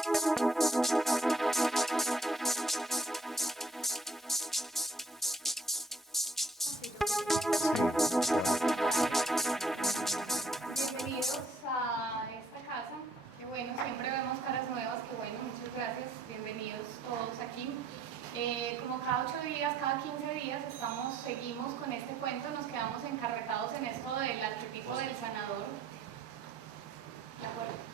Bienvenidos a esta casa. Qué bueno, siempre vemos caras nuevas. Qué bueno, muchas gracias. Bienvenidos todos aquí. Como cada 8 días, cada 15 días seguimos con este cuento, nos quedamos encarretados en esto del arquetipo del sanador. ¿De acuerdo?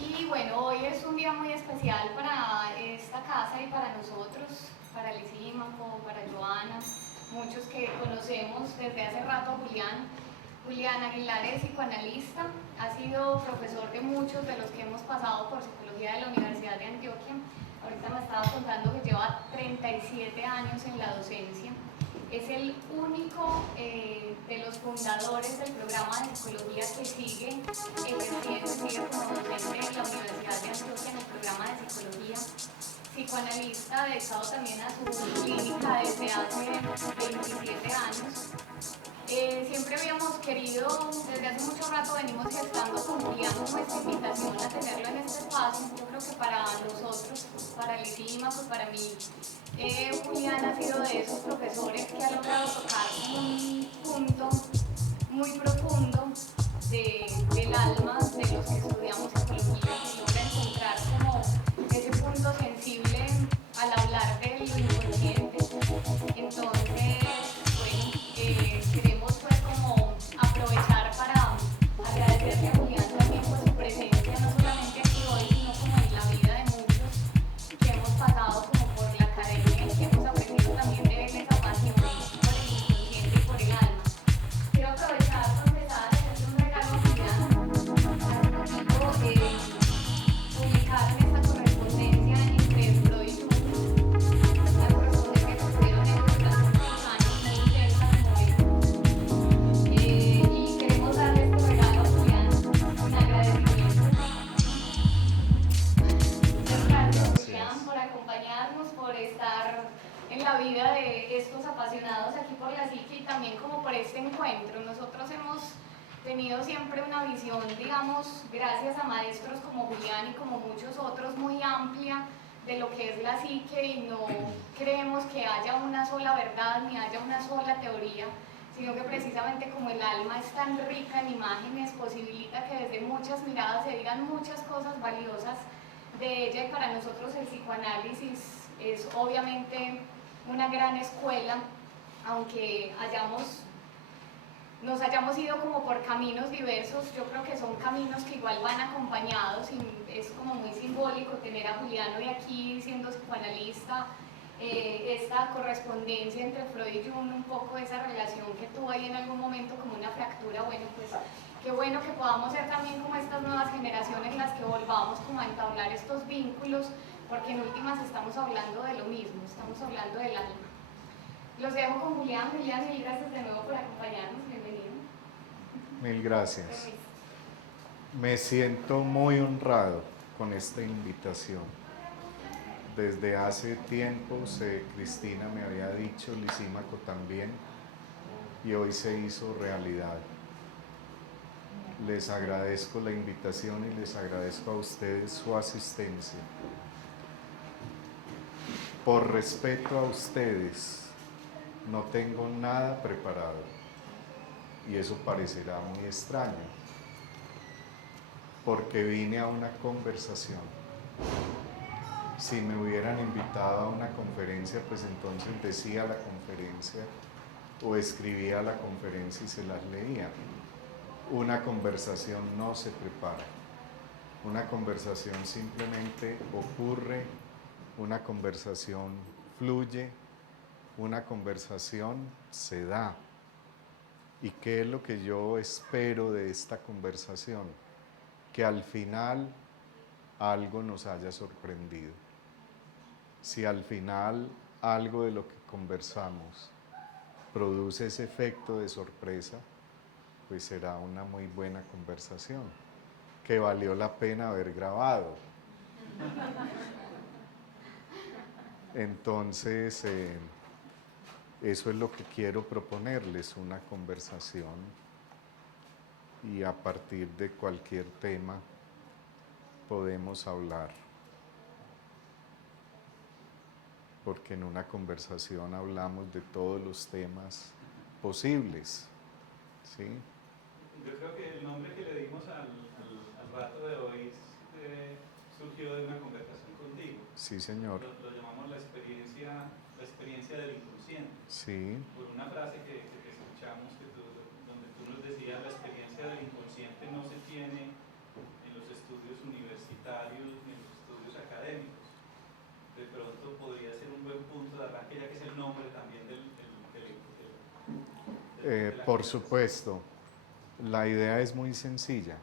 Y bueno, hoy es un día muy especial para esta casa y para nosotros, para Lisímaco, para Joana, muchos que conocemos desde hace rato a Julián. Julián Aguilar es psicoanalista, ha sido profesor de muchos de los que hemos pasado por psicología de la Universidad de Antioquia. Ahorita me estaba contando que lleva 37 años en la docencia. Es el único de los fundadores del programa de psicología que sigue como docente en la Universidad de Antioquia en el programa de psicología. Psicoanalista dedicado también a su clínica desde hace 27 años. Siempre habíamos querido, desde hace mucho rato venimos gestando con Julián como esta invitación a tenerlo en este espacio. Yo creo que para nosotros, para Lisima, pues para mí, Julián ha sido de esos profesores que ha logrado tocar un punto muy profundo del alma de los que estudiamos psicología, que logra encontrar como ese punto sensible al hablar de lo inconsciente. Entonces, bueno, queremos pues como aprovechar para agradecerle a Julián también por su presencia, no solamente aquí hoy, sino como en la vida de muchos que hemos pasado como por la academia y que hemos aprendido también de él esa pasión por el inconsciente y por el alma. Quiero aprovechar para empezar a hacerle un regalo a Julián, hace poquito publicaron esta correspondencia entre Freud y Jung, una correspondencia que tuvieron ellos durante muchos años, muy intensa como y queremos darle este regalo a Julián, un agradecimiento. Muchas gracias, Julián, por acompañarnos, por estar en la vida de estos apasionados aquí por la psique y también como por este encuentro. Nosotros hemos tenido siempre una visión, digamos, gracias a maestros como Julián y como muchos otros, muy amplia de lo que es la psique y no creemos que haya una sola verdad ni haya una sola teoría, sino que precisamente como el alma es tan rica en imágenes, posibilita que desde muchas miradas se digan muchas cosas valiosas de ella, y para nosotros el psicoanálisis es obviamente una gran escuela, aunque nos hayamos ido como por caminos diversos. Yo creo que son caminos que igual van acompañados y es como muy simbólico tener a Julián hoy aquí siendo psicoanalista, esta correspondencia entre Freud y Jung, un poco esa relación que tuvo ahí en algún momento como una fractura. Bueno, pues qué bueno que podamos ser también como estas nuevas generaciones las que volvamos como a entablar estos vínculos, porque en últimas estamos hablando de lo mismo, estamos hablando del alma. Los dejo con Julián. Julián, mil gracias de nuevo por acompañarnos. Bienvenido. Mil gracias. Me siento muy honrado con esta invitación. Desde hace tiempo Cristina me había dicho, Lisímaco también, y hoy se hizo realidad. Les agradezco la invitación y les agradezco a ustedes su asistencia. Por respeto a ustedes, no tengo nada preparado y eso parecerá muy extraño porque vine a una conversación. Si me hubieran invitado a una conferencia, pues entonces decía la conferencia o escribía la conferencia y se las leía. Una conversación no se prepara, una conversación simplemente ocurre, una conversación fluye, una conversación se da. ¿Y qué es lo que yo espero de esta conversación? Que al final algo nos haya sorprendido. Si al final algo de lo que conversamos produce ese efecto de sorpresa, pues será una muy buena conversación, que valió la pena haber grabado. Entonces, eso es lo que quiero proponerles, una conversación y a partir de cualquier tema podemos hablar, porque en una conversación hablamos de todos los temas posibles, ¿sí? Yo creo que el nombre que le dimos al rato de hoy surgió de una conversación contigo. Sí, señor. Lo llamamos la experiencia del inconsciente. Sí. Por una frase que escuchamos donde tú nos decías, la experiencia del inconsciente no se tiene en los estudios universitarios ni en los estudios académicos. De pronto podría ser un buen punto de arranque, ya que es el nombre también por supuesto, la idea es muy sencilla.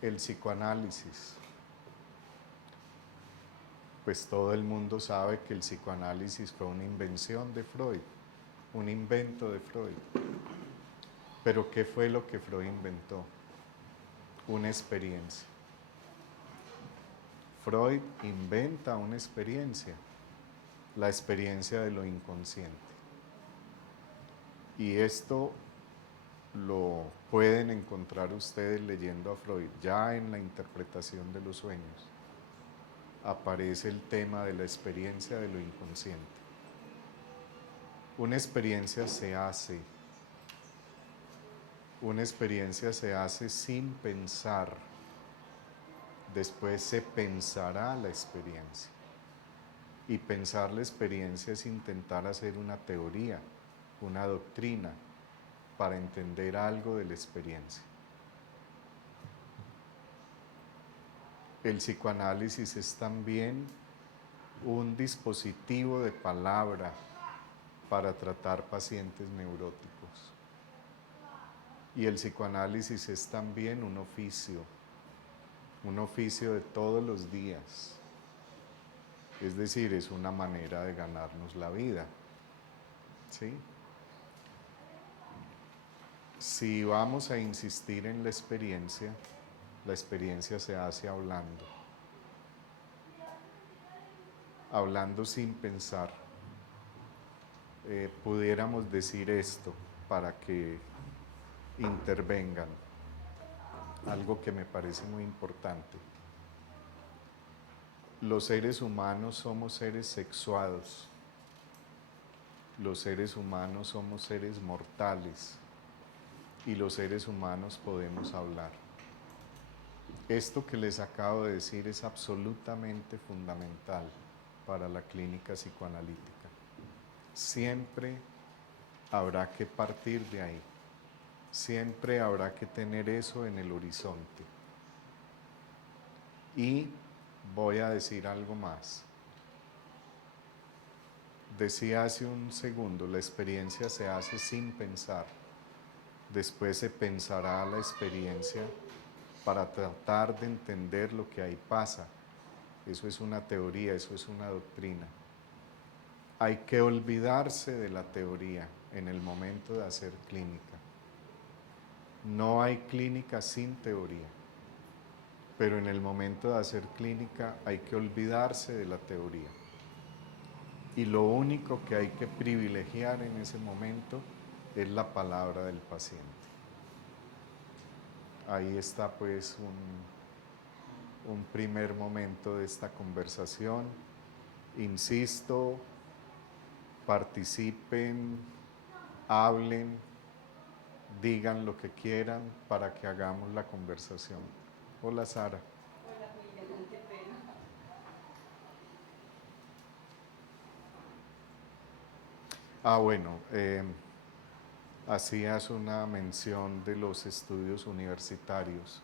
El psicoanálisis. Pues todo el mundo sabe que el psicoanálisis fue una invención de Freud, un invento de Freud. Pero ¿qué fue lo que Freud inventó? Una experiencia. Freud inventa una experiencia, la experiencia de lo inconsciente. Y esto lo pueden encontrar ustedes leyendo a Freud, ya en la interpretación de los sueños. Aparece el tema de la experiencia de lo inconsciente. Una experiencia se hace sin pensar, después se pensará la experiencia. Y pensar la experiencia es intentar hacer una teoría, una doctrina, para entender algo de la experiencia. El psicoanálisis es también un dispositivo de palabra para tratar pacientes neuróticos. Y el psicoanálisis es también un oficio de todos los días. Es decir, es una manera de ganarnos la vida. ¿Sí? Si vamos a insistir en la experiencia se hace hablando sin pensar. Pudiéramos decir esto para que intervengan, algo que me parece muy importante. Los seres humanos somos seres sexuados, los seres humanos somos seres mortales y los seres humanos podemos hablar. Esto que les acabo de decir es absolutamente fundamental para la clínica psicoanalítica. Siempre habrá que partir de ahí. Siempre habrá que tener eso en el horizonte. Y voy a decir algo más. Decía hace un segundo, la experiencia se hace sin pensar. Después se pensará la experiencia para tratar de entender lo que ahí pasa. Eso es una teoría, eso es una doctrina. Hay que olvidarse de la teoría en el momento de hacer clínica. No hay clínica sin teoría, pero en el momento de hacer clínica hay que olvidarse de la teoría. Y lo único que hay que privilegiar en ese momento es la palabra del paciente. Ahí está pues un primer momento de esta conversación. Insisto, participen, hablen, digan lo que quieran para que hagamos la conversación. Hola, Sara. Hola, Miguel, qué pena. Bueno, hacías una mención de los estudios universitarios.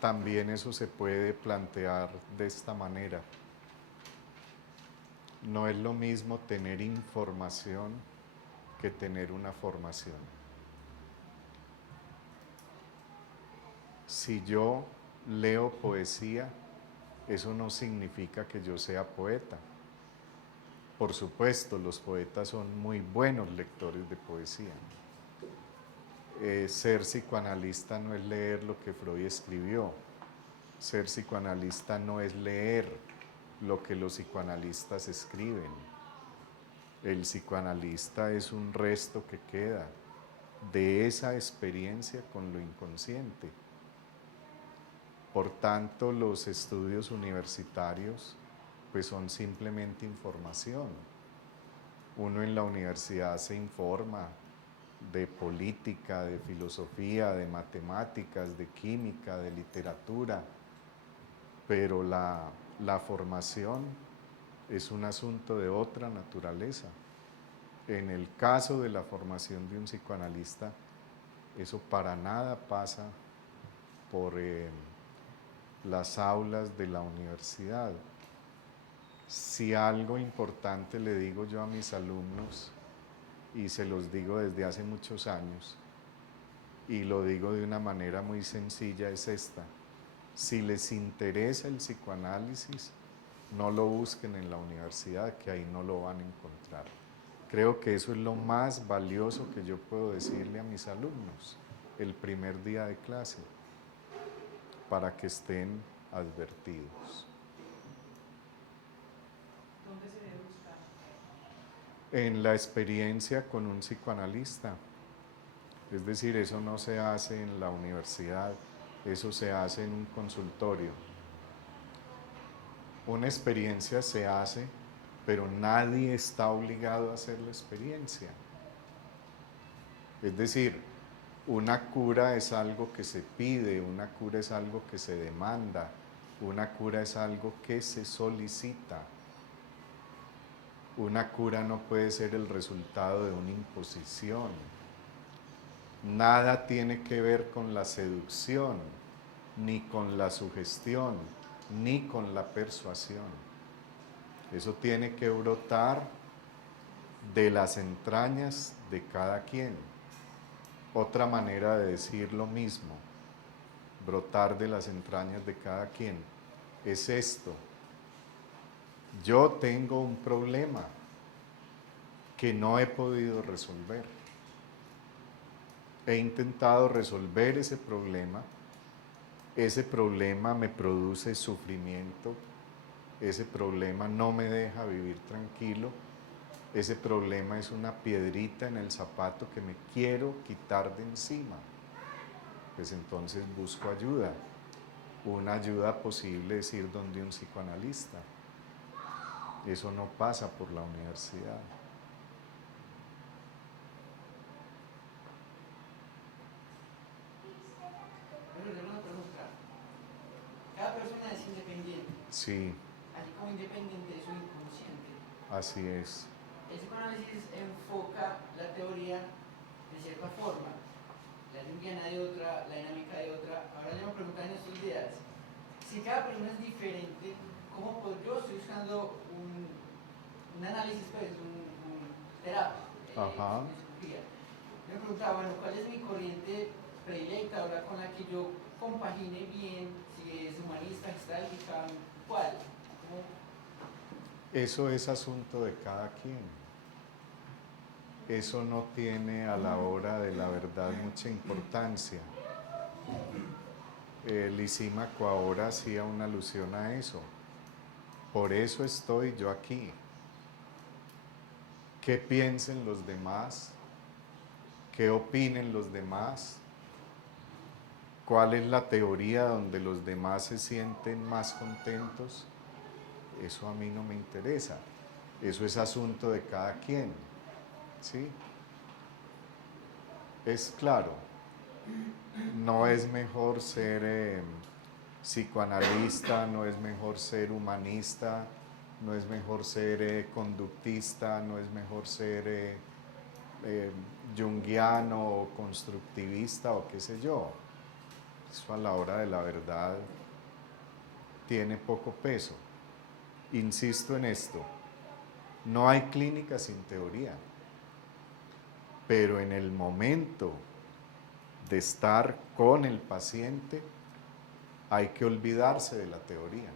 También eso se puede plantear de esta manera. No es lo mismo tener información que tener una formación. Si yo leo poesía, eso no significa que yo sea poeta. Por supuesto, los poetas son muy buenos lectores de poesía. Ser psicoanalista no es leer lo que Freud escribió. Ser psicoanalista no es leer lo que los psicoanalistas escriben. El psicoanalista es un resto que queda, de esa experiencia con lo inconsciente. Por tanto, los estudios universitarios pues son simplemente información. Uno en la universidad se informa de política, de filosofía, de matemáticas, de química, de literatura, pero la formación es un asunto de otra naturaleza. En el caso de la formación de un psicoanalista, eso para nada pasa por las aulas de la universidad. Si algo importante le digo yo a mis alumnos, y se los digo desde hace muchos años, y lo digo de una manera muy sencilla, es esta: si les interesa el psicoanálisis, no lo busquen en la universidad, que ahí no lo van a encontrar. Creo que eso es lo más valioso que yo puedo decirle a mis alumnos el primer día de clase, para que estén advertidos. ¿Dónde se debe buscar? En la experiencia con un psicoanalista. Es decir, eso no se hace en la universidad, eso se hace en un consultorio. Una experiencia se hace, pero nadie está obligado a hacer la experiencia. Es decir, una cura es algo que se pide, una cura es algo que se demanda, una cura es algo que se solicita. Una cura no puede ser el resultado de una imposición. Nada tiene que ver con la seducción, ni con la sugestión, ni con la persuasión. Eso tiene que brotar de las entrañas de cada quien. Otra manera de decir lo mismo, brotar de las entrañas de cada quien, es esto: yo tengo un problema que no he podido resolver. He intentado resolver ese problema me produce sufrimiento, ese problema no me deja vivir tranquilo, ese problema es una piedrita en el zapato que me quiero quitar de encima. Pues entonces busco ayuda. Una ayuda posible es ir donde un psicoanalista. Eso no pasa por la universidad. Pero yo una pregunta. Cada persona es independiente, Sí, así como independiente de su inconsciente. así es. El psicoanálisis enfoca la teoría de cierta forma, la junguiana de otra, la dinámica de otra. Ahora yo me pregunto en estos días, si cada persona es diferente, ¿cómo puedo? Yo estoy buscando un análisis, pues, un terapia Ajá. de psicología. Yo me preguntaba, bueno, ¿cuál es mi corriente predilecta, ahora con la que yo compagine bien? Si es humanista, gestáltica, ¿cuál? ¿Cómo? Eso es asunto de cada quien. Eso no tiene a la hora de la verdad mucha importancia. Lisímaco ahora hacía una alusión a eso. Por eso estoy yo aquí. ¿Qué piensen los demás? ¿Qué opinen los demás? ¿Cuál es la teoría donde los demás se sienten más contentos? Eso a mí no me interesa. Eso es asunto de cada quien. ¿Sí? Es claro. No es mejor ser psicoanalista, no es mejor ser humanista, no es mejor ser conductista, no es mejor ser junguiano o constructivista o qué sé yo. Eso a la hora de la verdad tiene poco peso. Insisto en esto, no hay clínica sin teoría, pero en el momento de estar con el paciente hay que olvidarse de la teoría.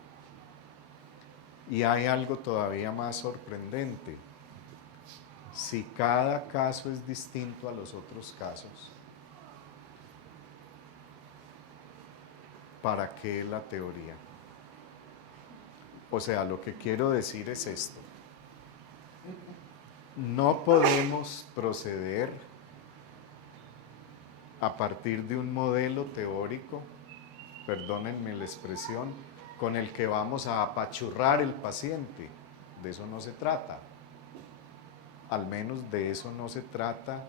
Y hay algo todavía más sorprendente. Si cada caso es distinto a los otros casos, ¿para qué la teoría? O sea, lo que quiero decir es esto. No podemos proceder a partir de un modelo teórico, perdónenme la expresión, con el que vamos a apachurrar el paciente. De eso no se trata. Al menos de eso no se trata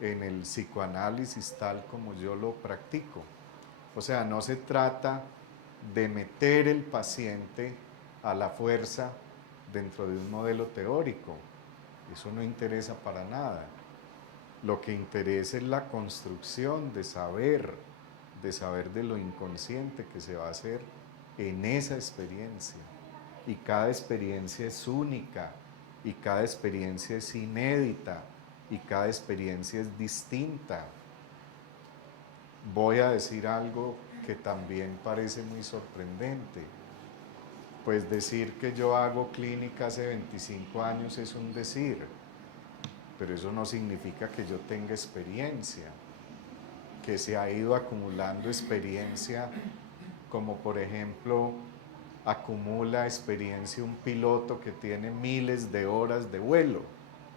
en el psicoanálisis tal como yo lo practico. O sea, no se trata de meter el paciente a la fuerza dentro de un modelo teórico. Eso no interesa para nada. Lo que interesa es la construcción de saber de lo inconsciente que se va a hacer en esa experiencia. Y cada experiencia es única, y cada experiencia es inédita, y cada experiencia es distinta. Voy a decir algo que también parece muy sorprendente. Pues decir que yo hago clínica hace 25 años es un decir, pero eso no significa que yo tenga experiencia, que se ha ido acumulando experiencia, como por ejemplo acumula experiencia un piloto que tiene miles de horas de vuelo.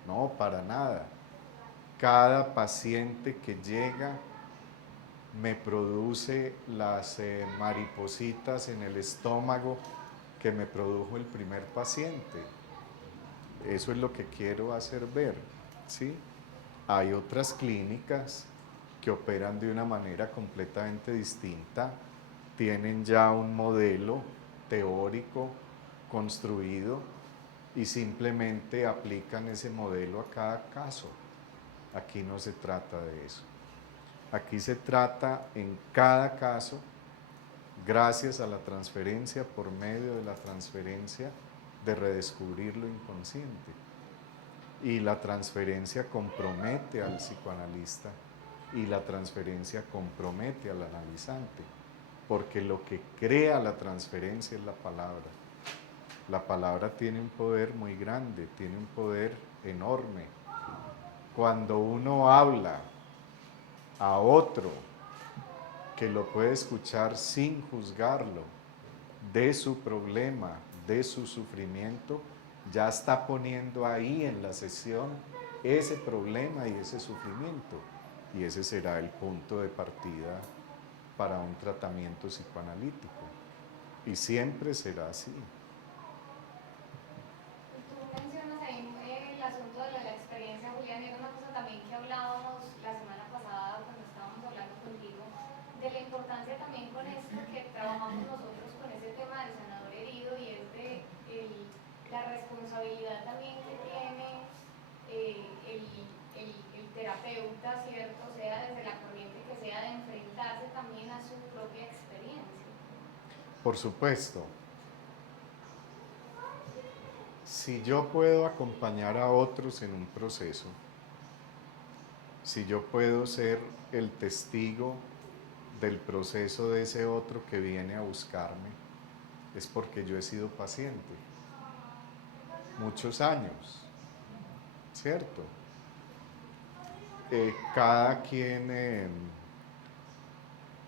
No, para nada. Cada paciente que llega me produce las maripositas en el estómago que me produjo el primer paciente. Eso es lo que quiero hacer ver, ¿sí? Hay otras clínicas que operan de una manera completamente distinta, tienen ya un modelo teórico construido y simplemente aplican ese modelo a cada caso. Aquí no se trata de eso. Aquí se trata en cada caso, gracias a la transferencia, por medio de la transferencia, de redescubrir lo inconsciente. Y la transferencia compromete al psicoanalista y la transferencia compromete al analizante, porque lo que crea la transferencia es la palabra. La palabra tiene un poder muy grande, tiene un poder enorme. Cuando uno habla a otro que lo puede escuchar sin juzgarlo, de su problema, de su sufrimiento, ya está poniendo ahí en la sesión ese problema y ese sufrimiento. Y ese será el punto de partida para un tratamiento psicoanalítico. Y siempre será así. Tú mencionas ahí el asunto de la experiencia, Julián, y era una cosa también que hablábamos la semana pasada cuando estábamos hablando contigo, de la importancia también con esto que trabajamos nosotros con ese tema del sanador herido, y es de la responsabilidad también que tiene el terapeuta, ¿cierto? Sea desde la corriente que sea, de enfrentarse también a su propia experiencia. Por supuesto. Si yo puedo acompañar a otros en un proceso, si yo puedo ser el testigo del proceso de ese otro que viene a buscarme, es porque yo he sido paciente muchos años, ¿cierto? Cada quien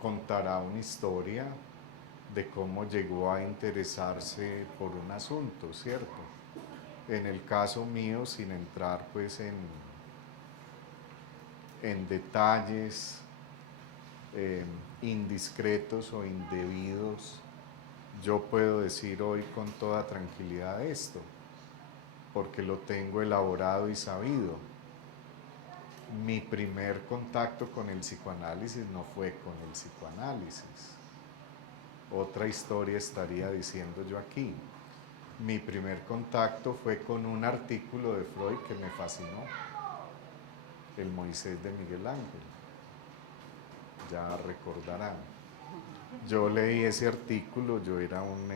contará una historia de cómo llegó a interesarse por un asunto, ¿cierto? En el caso mío, sin entrar pues en detalles indiscretos o indebidos, yo puedo decir hoy con toda tranquilidad esto, porque lo tengo elaborado y sabido. Mi primer contacto con el psicoanálisis no fue con el psicoanálisis. Otra historia estaría diciendo yo aquí. Mi primer contacto fue con un artículo de Freud que me fascinó, el Moisés de Miguel Ángel. Ya recordarán. Yo leí ese artículo, yo era un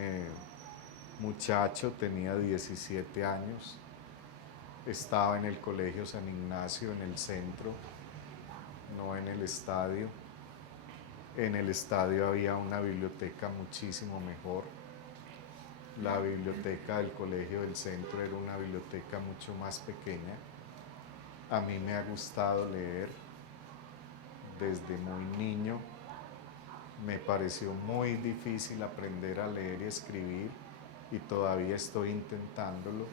muchacho, tenía 17 años, estaba en el Colegio San Ignacio, en el centro, no en el estadio. En el estadio había una biblioteca muchísimo mejor. La biblioteca del Colegio del Centro era una biblioteca mucho más pequeña. A mí me ha gustado leer desde muy niño. Me pareció muy difícil aprender a leer y escribir y todavía estoy intentándolo.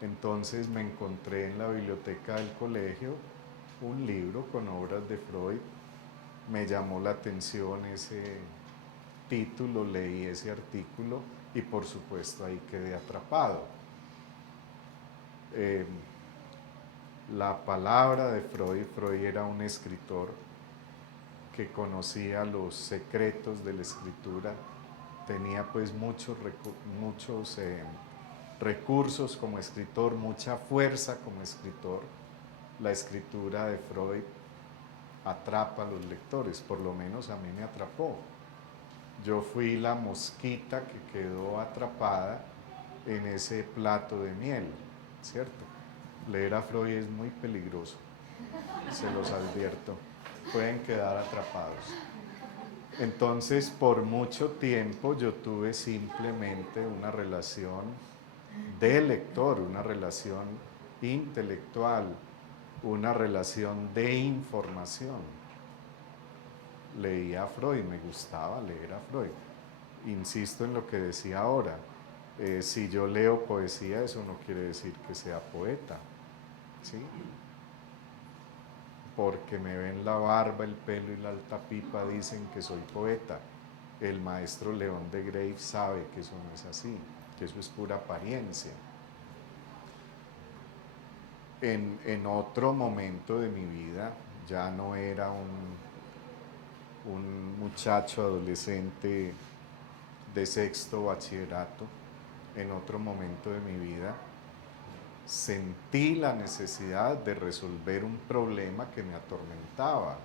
Entonces me encontré en la biblioteca del colegio un libro con obras de Freud. Me llamó la atención ese título, leí ese artículo y por supuesto ahí quedé atrapado. La palabra de Freud, Freud era un escritor que conocía los secretos de la escritura, tenía pues muchos recursos como escritor, mucha fuerza como escritor. La escritura de Freud atrapa a los lectores, por lo menos a mí me atrapó. Yo fui la mosquita que quedó atrapada en ese plato de miel, ¿cierto? Leer a Freud es muy peligroso, se los advierto, pueden quedar atrapados. Entonces, por mucho tiempo yo tuve simplemente una relación de lector, una relación intelectual, una relación de información. Leía a Freud, me gustaba leer a Freud. Insisto en lo que decía ahora, si yo leo poesía, eso no quiere decir que sea poeta, ¿sí? Porque me ven la barba, el pelo y la alta pipa, dicen que soy poeta. El maestro León de Graves sabe que eso no es así, que eso es pura apariencia. En otro momento de mi vida, ya no era un muchacho adolescente de sexto bachillerato, en otro momento de mi vida, sentí la necesidad de resolver un problema que me atormentaba,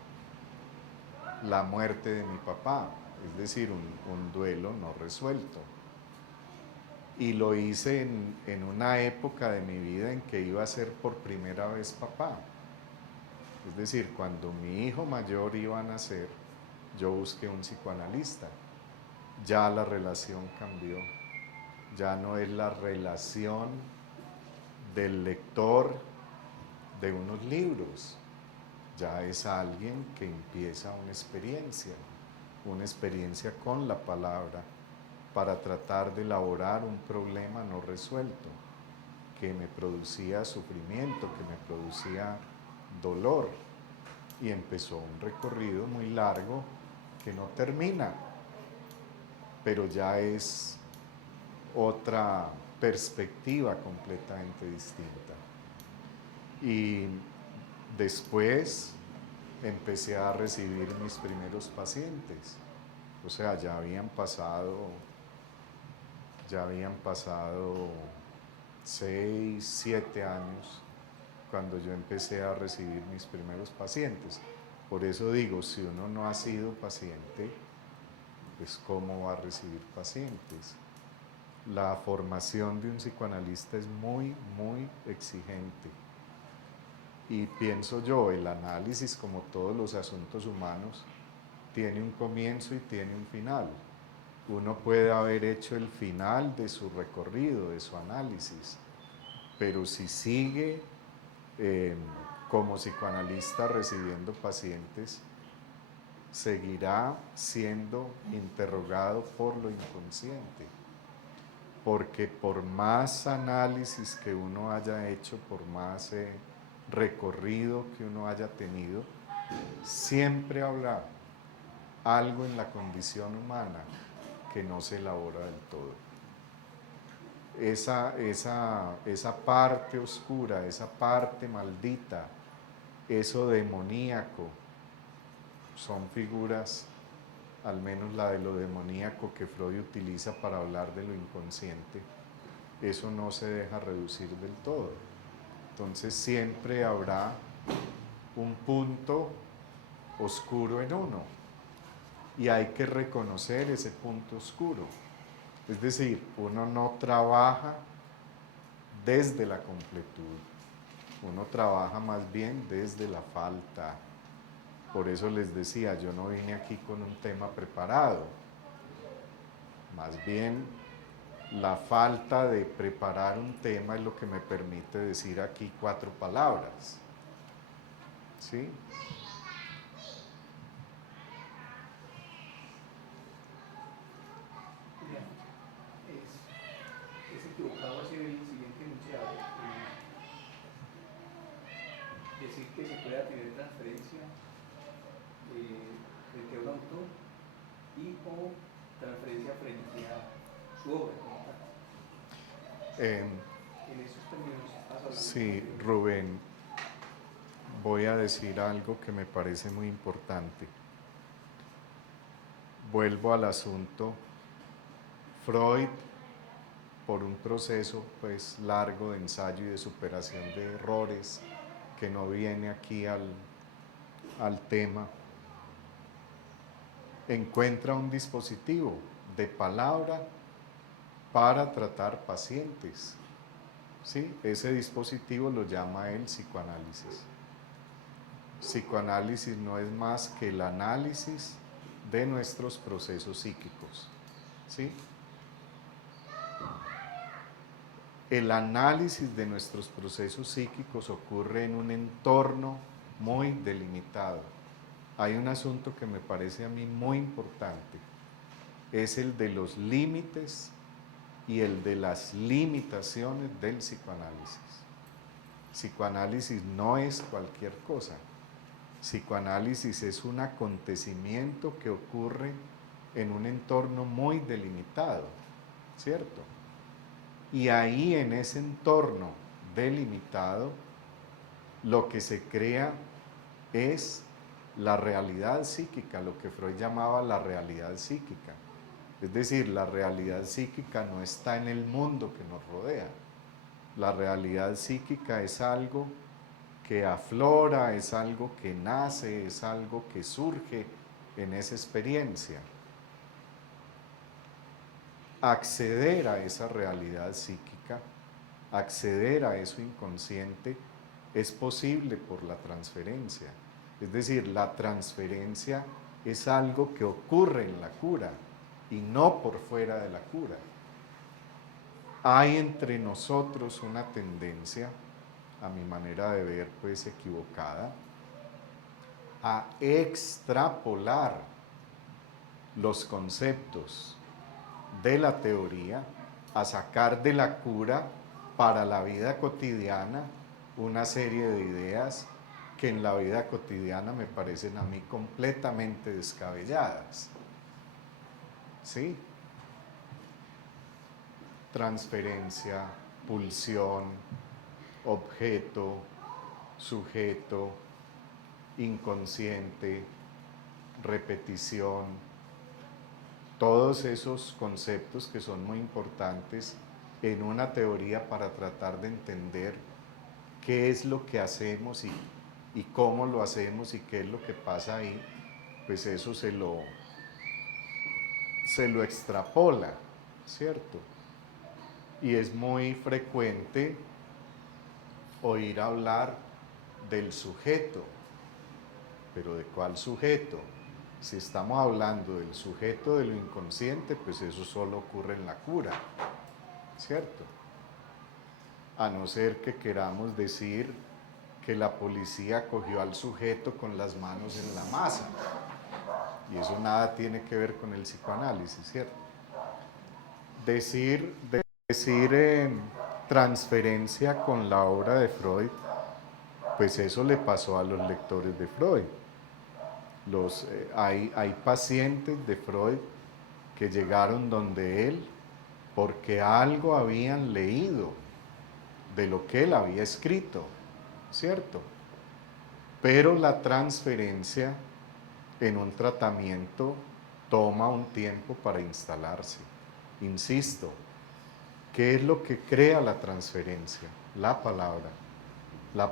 la muerte de mi papá, es decir, un duelo no resuelto. Y lo hice en una época de mi vida en que iba a ser por primera vez papá. Es decir, cuando mi hijo mayor iba a nacer, yo busqué un psicoanalista. Ya la relación cambió. Ya no es la relación del lector de unos libros. Ya es alguien que empieza una experiencia con la palabra para tratar de elaborar un problema no resuelto que me producía sufrimiento, que me producía dolor. Y empezó un recorrido muy largo que no termina, pero ya es otra perspectiva completamente distinta. Y después empecé a recibir mis primeros pacientes. O sea, ya habían pasado 6, 7 años cuando yo empecé a recibir mis primeros pacientes. Por eso digo, si uno no ha sido paciente, pues ¿cómo va a recibir pacientes? La formación de un psicoanalista es muy, muy exigente. Y pienso yo, el análisis, como todos los asuntos humanos, tiene un comienzo y tiene un final. Uno puede haber hecho el final de su recorrido, de su análisis, pero si sigue como psicoanalista recibiendo pacientes, seguirá siendo interrogado por lo inconsciente, porque por más análisis que uno haya hecho, por más recorrido que uno haya tenido, siempre habrá algo en la condición humana que no se elabora del todo. Esa parte oscura, esa parte maldita, eso demoníaco, son figuras, al menos la de lo demoníaco que Freud utiliza para hablar de lo inconsciente, eso no se deja reducir del todo. Entonces siempre habrá un punto oscuro en uno y hay que reconocer ese punto oscuro. Es decir, uno no trabaja desde la completud, uno trabaja más bien desde la falta. Por eso les decía, yo no vine aquí con un tema preparado, más bien la falta de preparar un tema es lo que me permite decir aquí 4 palabras. ¿Sí? Es equivocado hacer el siguiente enunciado. Decir que se pueda tener transferencia frente a un autor y o transferencia frente a su obra. En esos términos estás hablando. Sí, Rubén, voy a decir algo que me parece muy importante. Vuelvo al asunto. Freud, por un proceso pues largo de ensayo y de superación de errores, que no viene aquí al tema, encuentra un dispositivo de palabra para tratar pacientes. ¿Sí? Ese dispositivo lo llama el psicoanálisis. Psicoanálisis no es más que el análisis de nuestros procesos psíquicos. ¿Sí? El análisis de nuestros procesos psíquicos ocurre en un entorno muy delimitado. Hay un asunto que me parece a mí muy importante, es el de los límites y el de las limitaciones del psicoanálisis. Psicoanálisis no es cualquier cosa. Psicoanálisis es un acontecimiento que ocurre en un entorno muy delimitado, ¿cierto? Y ahí en ese entorno delimitado, lo que se crea es la realidad psíquica, lo que Freud llamaba la realidad psíquica. Es decir, la realidad psíquica no está en el mundo que nos rodea. La realidad psíquica es algo que aflora, es algo que nace, es algo que surge en esa experiencia. Acceder a esa realidad psíquica, acceder a eso inconsciente, es posible por la transferencia. Es decir, la transferencia es algo que ocurre en la cura y no por fuera de la cura. Hay entre nosotros una tendencia, a mi manera de ver, pues equivocada, a extrapolar los conceptos de la teoría, a sacar de la cura para la vida cotidiana una serie de ideas que en la vida cotidiana me parecen a mí completamente descabelladas. ¿Sí? Transferencia, pulsión, objeto, sujeto, inconsciente, repetición, todos esos conceptos que son muy importantes en una teoría para tratar de entender qué es lo que hacemos y cómo lo hacemos y qué es lo que pasa ahí, pues eso se lo extrapola, ¿cierto? Y es muy frecuente oír hablar del sujeto, pero ¿de cuál sujeto? Si estamos hablando del sujeto de lo inconsciente, pues eso solo ocurre en la cura, ¿cierto? A no ser que queramos decir que la policía cogió al sujeto con las manos en la masa, y eso nada tiene que ver con el psicoanálisis, ¿cierto? Decir transferencia con la obra de Freud, pues eso le pasó a los lectores de Freud. Hay pacientes de Freud que llegaron donde él porque algo habían leído de lo que él había escrito, ¿cierto? Pero la transferencia en un tratamiento toma un tiempo para instalarse. Insisto, ¿qué es lo que crea la transferencia? La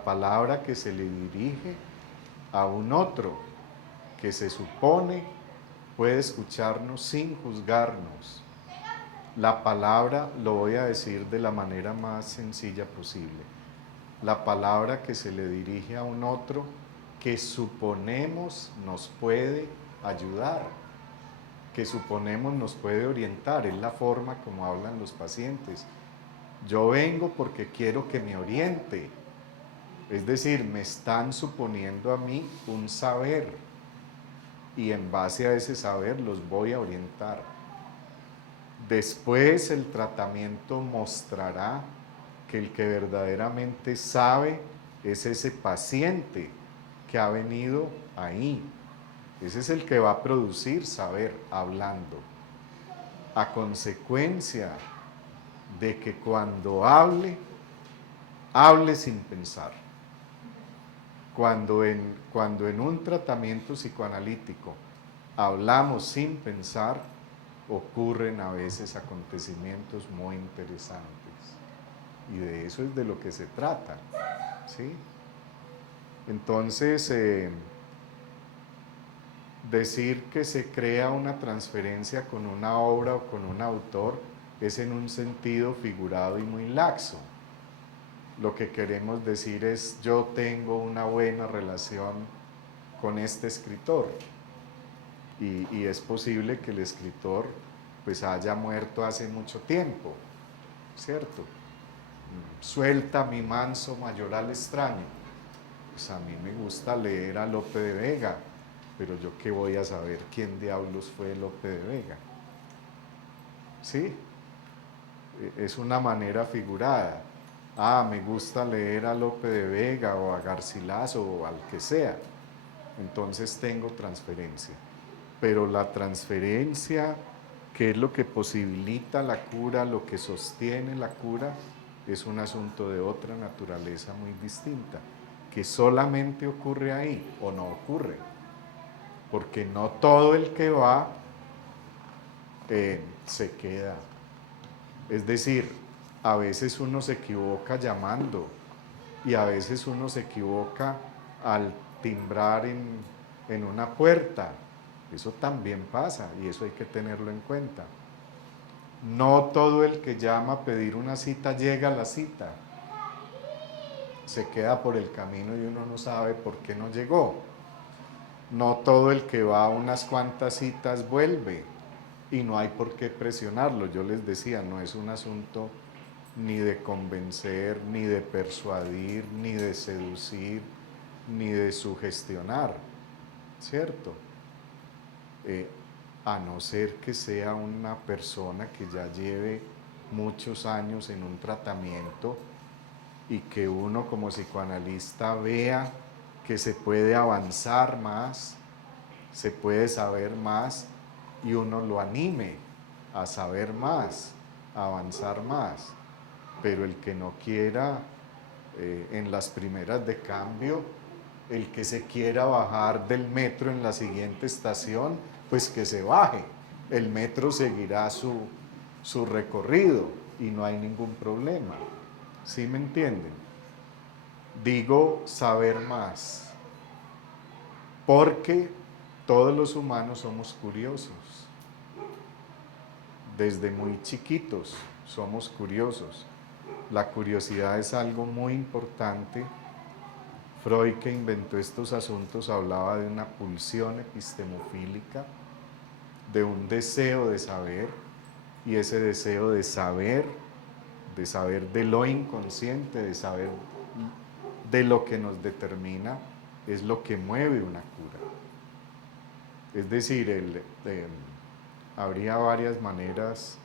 palabra que se le dirige a un otro que se supone puede escucharnos sin juzgarnos. La palabra, lo voy a decir de la manera más sencilla posible, la palabra que se le dirige a un otro que suponemos nos puede ayudar, que suponemos nos puede orientar, es la forma como hablan los pacientes. Yo vengo porque quiero que me oriente, es decir, me están suponiendo a mí un saber y en base a ese saber los voy a orientar. Después el tratamiento mostrará que el que verdaderamente sabe es ese paciente que ha venido ahí. Ese es el que va a producir saber hablando. A consecuencia de que cuando hable sin pensar. Cuando en un tratamiento psicoanalítico hablamos sin pensar, ocurren a veces acontecimientos muy interesantes. Y de eso es de lo que se trata, ¿sí? Entonces, decir que se crea una transferencia con una obra o con un autor es en un sentido figurado y muy laxo. Lo que queremos decir es: yo tengo una buena relación con este escritor, y es posible que el escritor pues haya muerto hace mucho tiempo, ¿cierto? Suelta mi manso mayoral extraño. Pues a mí me gusta leer a Lope de Vega, pero yo qué voy a saber quién diablos fue Lope de Vega. ¿Sí? Es una manera figurada. Me gusta leer a Lope de Vega o a Garcilaso o al que sea. Entonces tengo transferencia. Pero la transferencia, que es lo que posibilita la cura, lo que sostiene la cura, es un asunto de otra naturaleza muy distinta, que solamente ocurre ahí o no ocurre. Porque no todo el que va se queda. Es decir, a veces uno se equivoca llamando, y a veces uno se equivoca al timbrar en una puerta. Eso también pasa, y eso hay que tenerlo en cuenta. No todo el que llama a pedir una cita llega a la cita. Se queda por el camino y uno no sabe por qué no llegó. No todo el que va a unas cuantas citas vuelve, y no hay por qué presionarlo. Yo les decía, no es un asunto ni de convencer, ni de persuadir, ni de seducir, ni de sugestionar, ¿cierto? A no ser que sea una persona que ya lleve muchos años en un tratamiento y que uno como psicoanalista vea que se puede avanzar más, se puede saber más, y uno lo anime a saber más, a avanzar más. Pero el que no quiera, en las primeras de cambio, el que se quiera bajar del metro en la siguiente estación, pues que se baje. El metro seguirá su recorrido y no hay ningún problema. ¿Sí me entienden? Digo saber más, porque todos los humanos somos curiosos. Desde muy chiquitos somos curiosos. La curiosidad es algo muy importante. Freud, que inventó estos asuntos, hablaba de una pulsión epistemofílica, de un deseo de saber, y ese deseo de saber de lo inconsciente, de saber de lo que nos determina, es lo que mueve una cura. Es decir, habría varias maneras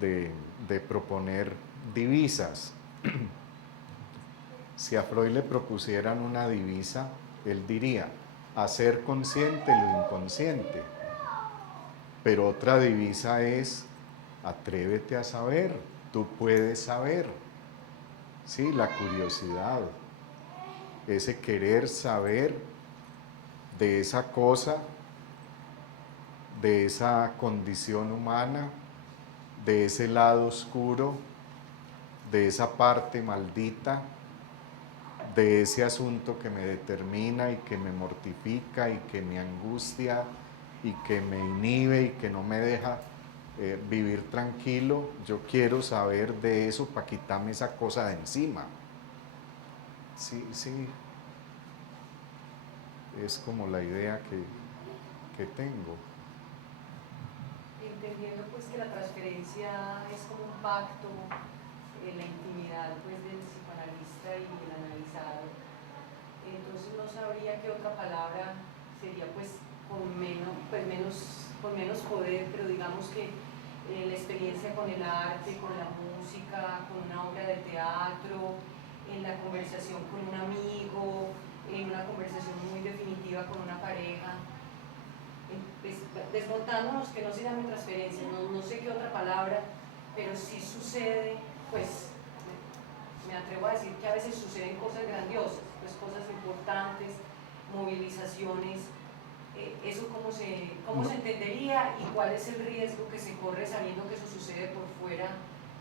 de proponer divisas. Si a Freud le propusieran una divisa, él diría: hacer consciente lo inconsciente. Pero otra divisa es: atrévete a saber, tú puedes saber. Sí, la curiosidad, ese querer saber de esa cosa, de esa condición humana, de ese lado oscuro, de esa parte maldita, de ese asunto que me determina y que me mortifica y que me angustia y que me inhibe y que no me deja vivir tranquilo. Yo quiero saber de eso para quitarme esa cosa de encima. Sí, es como la idea que tengo. Entendiendo pues que la transferencia es como un pacto en la intimidad pues del psicoanalista y el analizado, entonces no sabría qué otra palabra sería pues con menos poder, pero digamos que la experiencia con el arte, con la música, con una obra de teatro, en la conversación con un amigo, en una conversación problema con una pareja, desmontándonos, que no se llame transferencia, no sé qué otra palabra, pero sí sucede, pues me atrevo a decir que a veces suceden cosas grandiosas, pues cosas importantes, movilizaciones. ¿Eso cómo se entendería y cuál es el riesgo que se corre sabiendo que eso sucede por fuera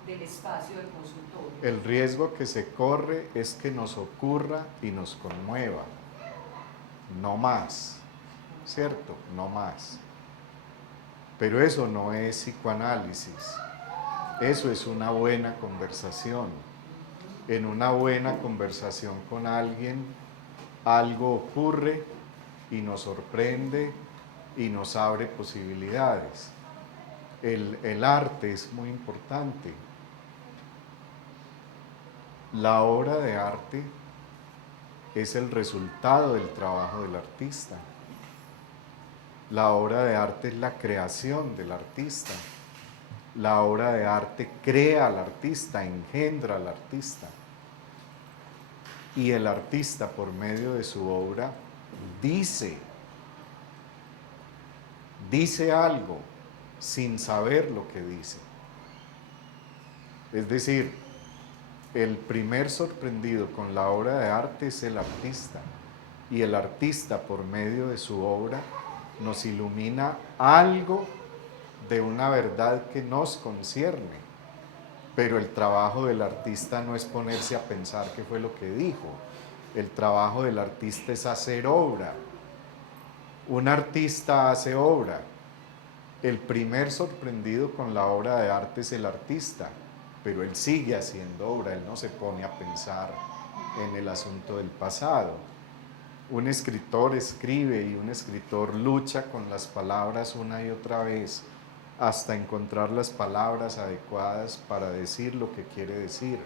del espacio del consultorio? El riesgo que se corre es que nos ocurra y nos conmueva, no más, ¿cierto? No más. Pero eso no es psicoanálisis, eso es una buena conversación. En una buena conversación con alguien, algo ocurre y nos sorprende y nos abre posibilidades. El arte es muy importante. La obra de arte es el resultado del trabajo del artista. La obra de arte es la creación del artista. La obra de arte crea al artista, engendra al artista. Y el artista, por medio de su obra, dice algo sin saber lo que dice. Es decir, el primer sorprendido con la obra de arte es el artista. Y el artista, por medio de su obra, nos ilumina algo de una verdad que nos concierne. Pero el trabajo del artista no es ponerse a pensar qué fue lo que dijo. El trabajo del artista es hacer obra. Un artista hace obra. El primer sorprendido con la obra de arte es el artista, pero él sigue haciendo obra, él no se pone a pensar en el asunto del pasado. Un escritor escribe y un escritor lucha con las palabras una y otra vez hasta encontrar las palabras adecuadas para decir lo que quiere decir.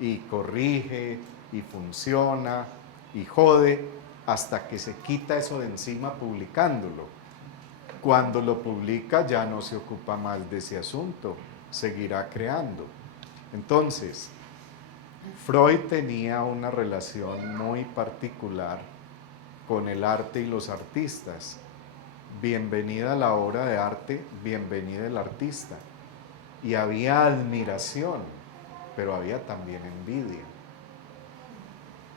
Y corrige, y funciona, y jode, hasta que se quita eso de encima publicándolo. Cuando lo publica ya no se ocupa más de ese asunto, seguirá creando. Entonces, Freud tenía una relación muy particular con el arte y los artistas. Bienvenida la obra de arte, bienvenida el artista. Y había admiración, pero había también envidia.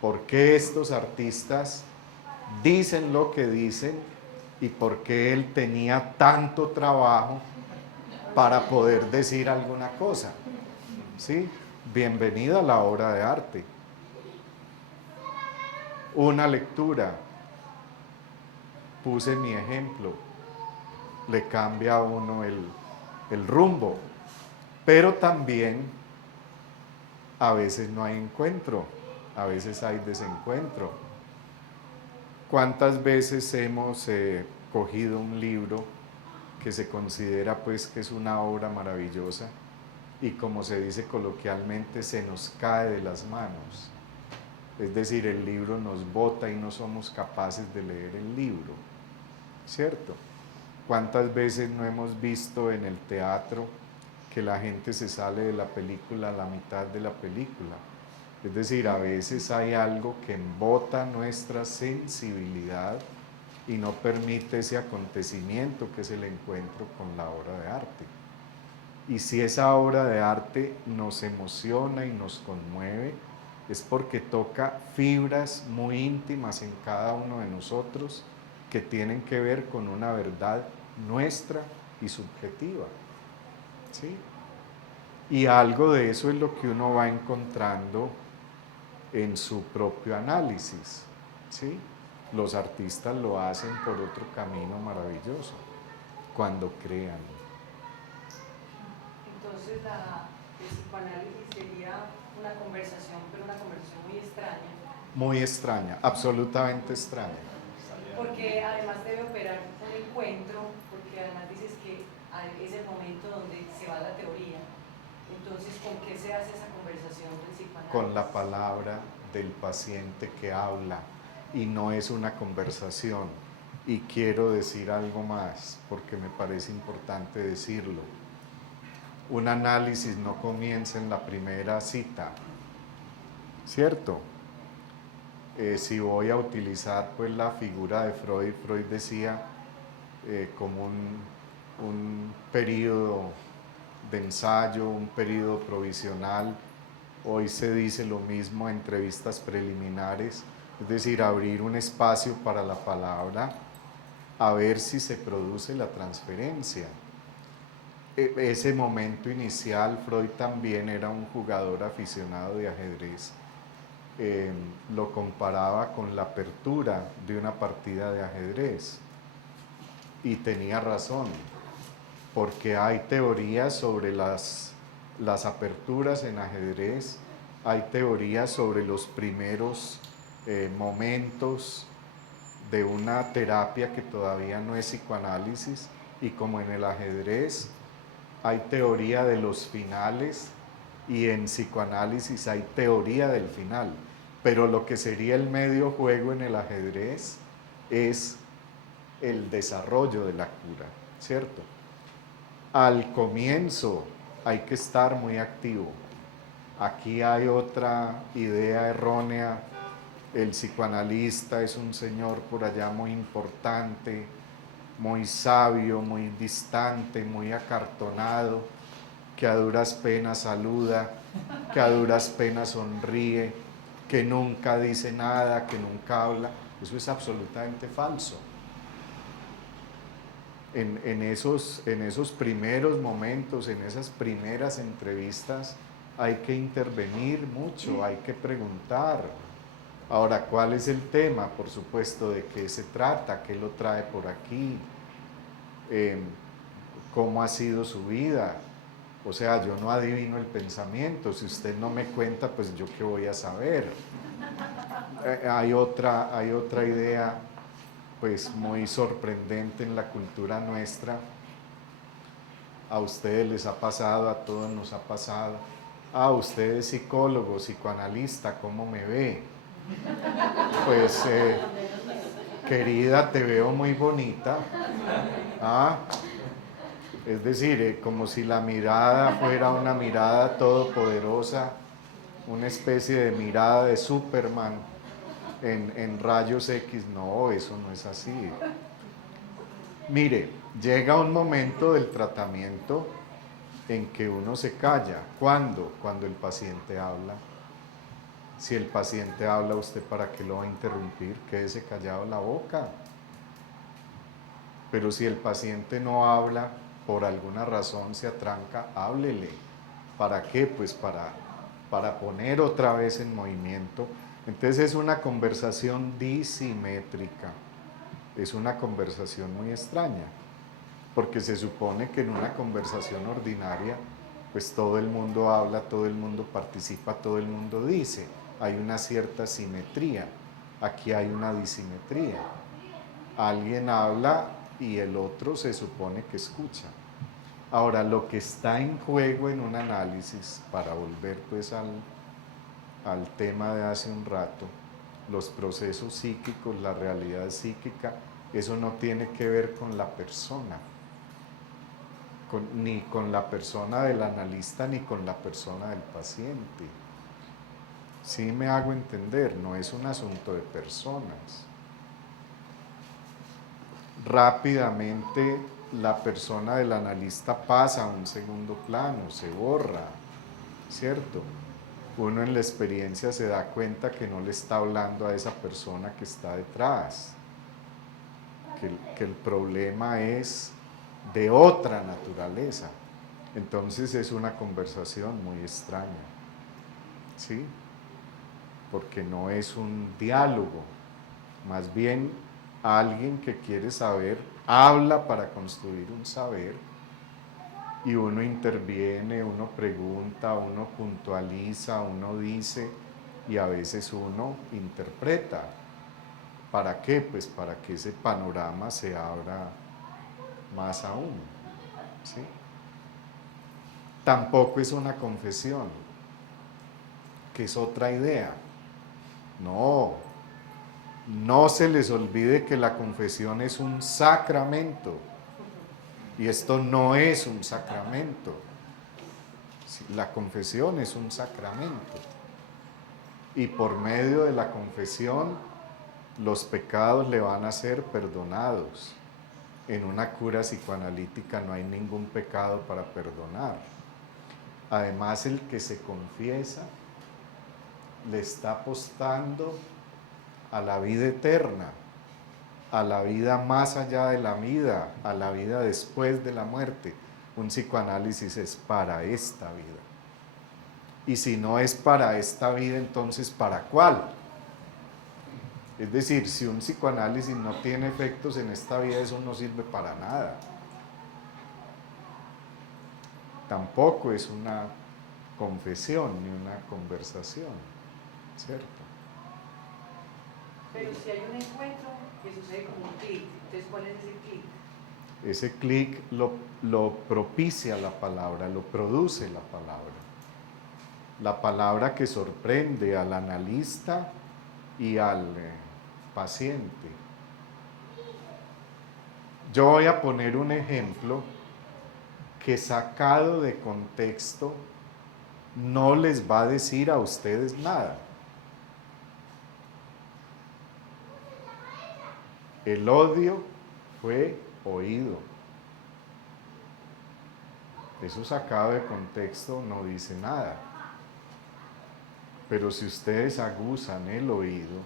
¿Por qué estos artistas dicen lo que dicen y por qué él tenía tanto trabajo para poder decir alguna cosa? ¿Sí? Bienvenida la obra de arte. Una lectura, puse mi ejemplo, le cambia a uno el rumbo, pero también a veces no hay encuentro, a veces hay desencuentro. ¿Cuántas veces hemos cogido un libro que se considera pues que es una obra maravillosa y, como se dice coloquialmente, se nos cae de las manos? Es decir, el libro nos bota y no somos capaces de leer el libro, ¿cierto? ¿Cuántas veces no hemos visto en el teatro que la gente se sale de la película a la mitad de la película? Es decir, a veces hay algo que embota nuestra sensibilidad y no permite ese acontecimiento que es el encuentro con la obra de arte. Y si esa obra de arte nos emociona y nos conmueve, es porque toca fibras muy íntimas en cada uno de nosotros que tienen que ver con una verdad nuestra y subjetiva, ¿sí? Y algo de eso es lo que uno va encontrando en su propio análisis, ¿sí? Los artistas lo hacen por otro camino maravilloso, cuando crean. Entonces el psicoanálisis sería una conversación, pero una conversación muy extraña. Muy extraña, absolutamente extraña. Porque además debe operar un encuentro, porque además dices que es el momento donde se va la teoría. Entonces, ¿con qué se hace esa conversación del psicoanálisis? Con la palabra del paciente que habla, y no es una conversación. Y quiero decir algo más, porque me parece importante decirlo. Un análisis no comienza en la primera cita, ¿cierto? Si voy a utilizar pues la figura de Freud, Freud decía como un periodo de ensayo, un periodo provisional. Hoy se dice lo mismo, entrevistas preliminares, es decir, abrir un espacio para la palabra, a ver si se produce la transferencia. Ese momento inicial, Freud también era un jugador aficionado de ajedrez. Lo comparaba con la apertura de una partida de ajedrez. Y tenía razón, porque hay teorías sobre las aperturas en ajedrez, hay teorías sobre los primeros momentos de una terapia que todavía no es psicoanálisis, y como en el ajedrez hay teoría de los finales y en psicoanálisis hay teoría del final, pero lo que sería el medio juego en el ajedrez es el desarrollo de la cura, ¿cierto? Al comienzo hay que estar muy activo. Aquí hay otra idea errónea: el psicoanalista es un señor por allá muy importante, muy sabio, muy distante, muy acartonado, que a duras penas saluda, que a duras penas sonríe, que nunca dice nada, que nunca habla. Eso es absolutamente falso. En esos primeros momentos, en esas primeras entrevistas, hay que intervenir mucho, hay que preguntar. Ahora, ¿cuál es el tema? Por supuesto, ¿de qué se trata? ¿Qué lo trae por aquí? ¿Cómo ha sido su vida? O sea, yo no adivino el pensamiento. Si usted no me cuenta, pues yo qué voy a saber. Hay otra idea pues muy sorprendente en la cultura nuestra. A ustedes les ha pasado, a todos nos ha pasado. Usted es psicólogo, psicoanalista, ¿cómo me ve? Pues, querida, te veo muy bonita. Es decir, como si la mirada fuera una mirada todopoderosa, una especie de mirada de Superman en rayos X. No, eso no es así. Mire, llega un momento del tratamiento en que uno se calla. ¿Cuándo? Cuando el paciente habla. Si el paciente habla, ¿usted para qué lo va a interrumpir? Quédese callado la boca. Pero si el paciente no habla, por alguna razón se atranca, háblele. ¿Para qué? Pues para poner otra vez en movimiento. Entonces es una conversación disimétrica, es una conversación muy extraña, porque se supone que en una conversación ordinaria, pues todo el mundo habla, todo el mundo participa, todo el mundo dice, hay una cierta simetría. Aquí hay una disimetría. Alguien habla y el otro se supone que escucha. Ahora, lo que está en juego en un análisis, para volver pues al tema de hace un rato, los procesos psíquicos, la realidad psíquica, eso no tiene que ver con la persona, ni con la persona del analista, ni con la persona del paciente. Sí me hago entender, no es un asunto de personas. Rápidamente la persona del analista pasa a un segundo plano, se borra, ¿cierto? Uno en la experiencia se da cuenta que no le está hablando a esa persona que está detrás, que el problema es de otra naturaleza. Entonces es una conversación muy extraña, ¿sí? Porque no es un diálogo, más bien alguien que quiere saber habla para construir un saber, y uno interviene, uno pregunta, uno puntualiza, uno dice, y a veces uno interpreta. ¿Para qué? Pues para que ese panorama se abra más aún, ¿sí? Tampoco es una confesión, que es otra idea. No se les olvide que la confesión es un sacramento. Y esto no es un sacramento. La confesión es un sacramento. y por medio de la confesión los pecados le van a ser perdonados. En una cura psicoanalítica no hay ningún pecado para perdonar. Además, el que se confiesa le está apostando a la vida eterna, a la vida más allá de la vida, a la vida después de la muerte. Un psicoanálisis es para esta vida. Y si no es para esta vida, entonces ¿para cuál? Es decir, si un psicoanálisis no tiene efectos en esta vida, eso no sirve para nada. Tampoco es una confesión ni una conversación, ¿cierto? Pero si hay un encuentro que sucede como un clic, entonces ¿cuál es ese clic? Ese clic lo propicia la palabra, lo produce la palabra. La palabra que sorprende al analista y al paciente. Yo voy a poner un ejemplo que sacado de contexto no les va a decir a ustedes nada. El odio fue oído. Eso sacado de contexto no dice nada. Pero si ustedes aguzan el oído,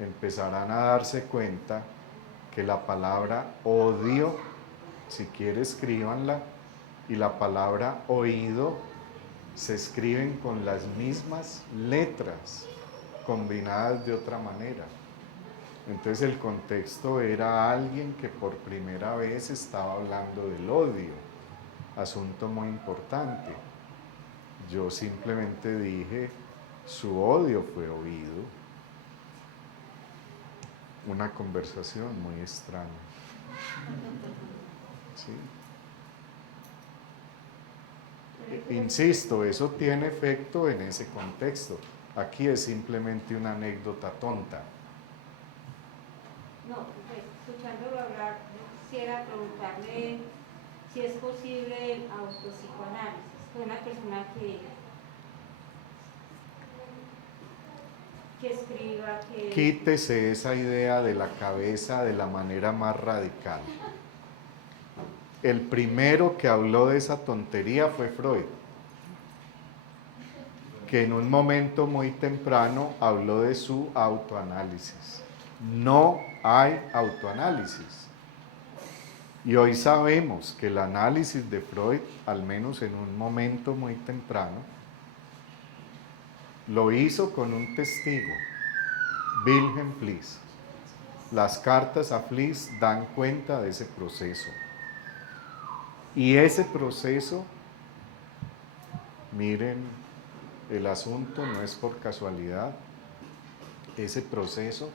empezarán a darse cuenta que la palabra odio, si quiere escríbanla, y la palabra oído se escriben con las mismas letras, combinadas de otra manera. Entonces el contexto era alguien que por primera vez estaba hablando del odio, asunto muy importante. Yo simplemente dije, su odio fue oído. Una conversación muy extraña. ¿Sí? Insisto, eso tiene efecto en ese contexto. Aquí es simplemente una anécdota tonta. No, pues, escuchándolo hablar, yo quisiera preguntarle si es posible el autopsicoanálisis de una persona que escriba, que... Quítese esa idea de la cabeza de la manera más radical. El primero que habló de esa tontería fue Freud, que en un momento muy temprano habló de su autoanálisis. No hay autoanálisis. Y hoy sabemos que el análisis de Freud, al menos en un momento muy temprano, lo hizo con un testigo, Wilhelm Fliess. Las cartas a Fliess dan cuenta de ese proceso. Y ese proceso, miren, el asunto no es por casualidad, ese proceso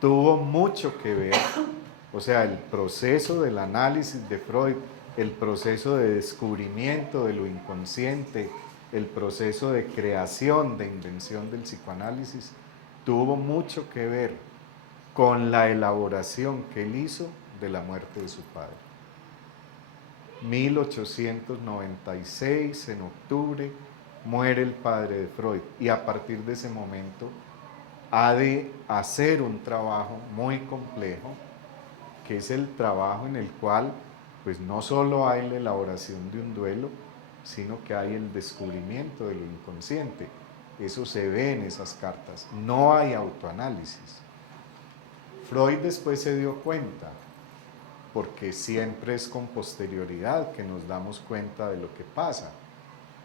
tuvo mucho que ver, o sea, el proceso del análisis de Freud, el proceso de descubrimiento de lo inconsciente, el proceso de creación, de invención del psicoanálisis, tuvo mucho que ver con la elaboración que él hizo de la muerte de su padre. 1896, en octubre, muere el padre de Freud y a partir de ese momento ha de hacer un trabajo muy complejo, que es el trabajo en el cual pues no solo hay la elaboración de un duelo, sino que hay el descubrimiento de lo inconsciente. Eso se ve en esas cartas. No hay autoanálisis. Freud después se dio cuenta, porque siempre es con posterioridad que nos damos cuenta de lo que pasa.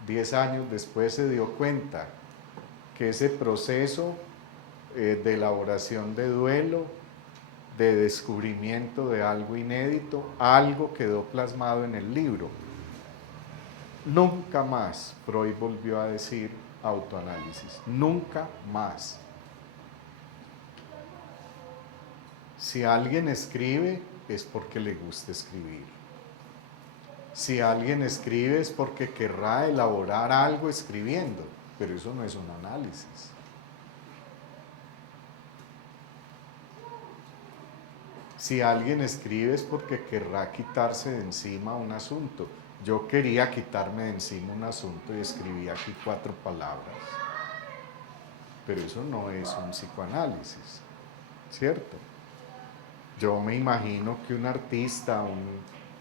10 años después se dio cuenta que ese proceso de elaboración de duelo, de descubrimiento de algo inédito, algo quedó plasmado en el libro. Nunca más Freud volvió a decir autoanálisis, nunca más. Si alguien escribe, es porque le gusta escribir. Si alguien escribe es porque querrá elaborar algo escribiendo, pero eso no es un análisis. Si alguien escribe es porque querrá quitarse de encima un asunto. Yo quería quitarme de encima un asunto y escribí aquí 4 palabras. pero eso no es un psicoanálisis, ¿cierto? Yo me imagino que un artista, un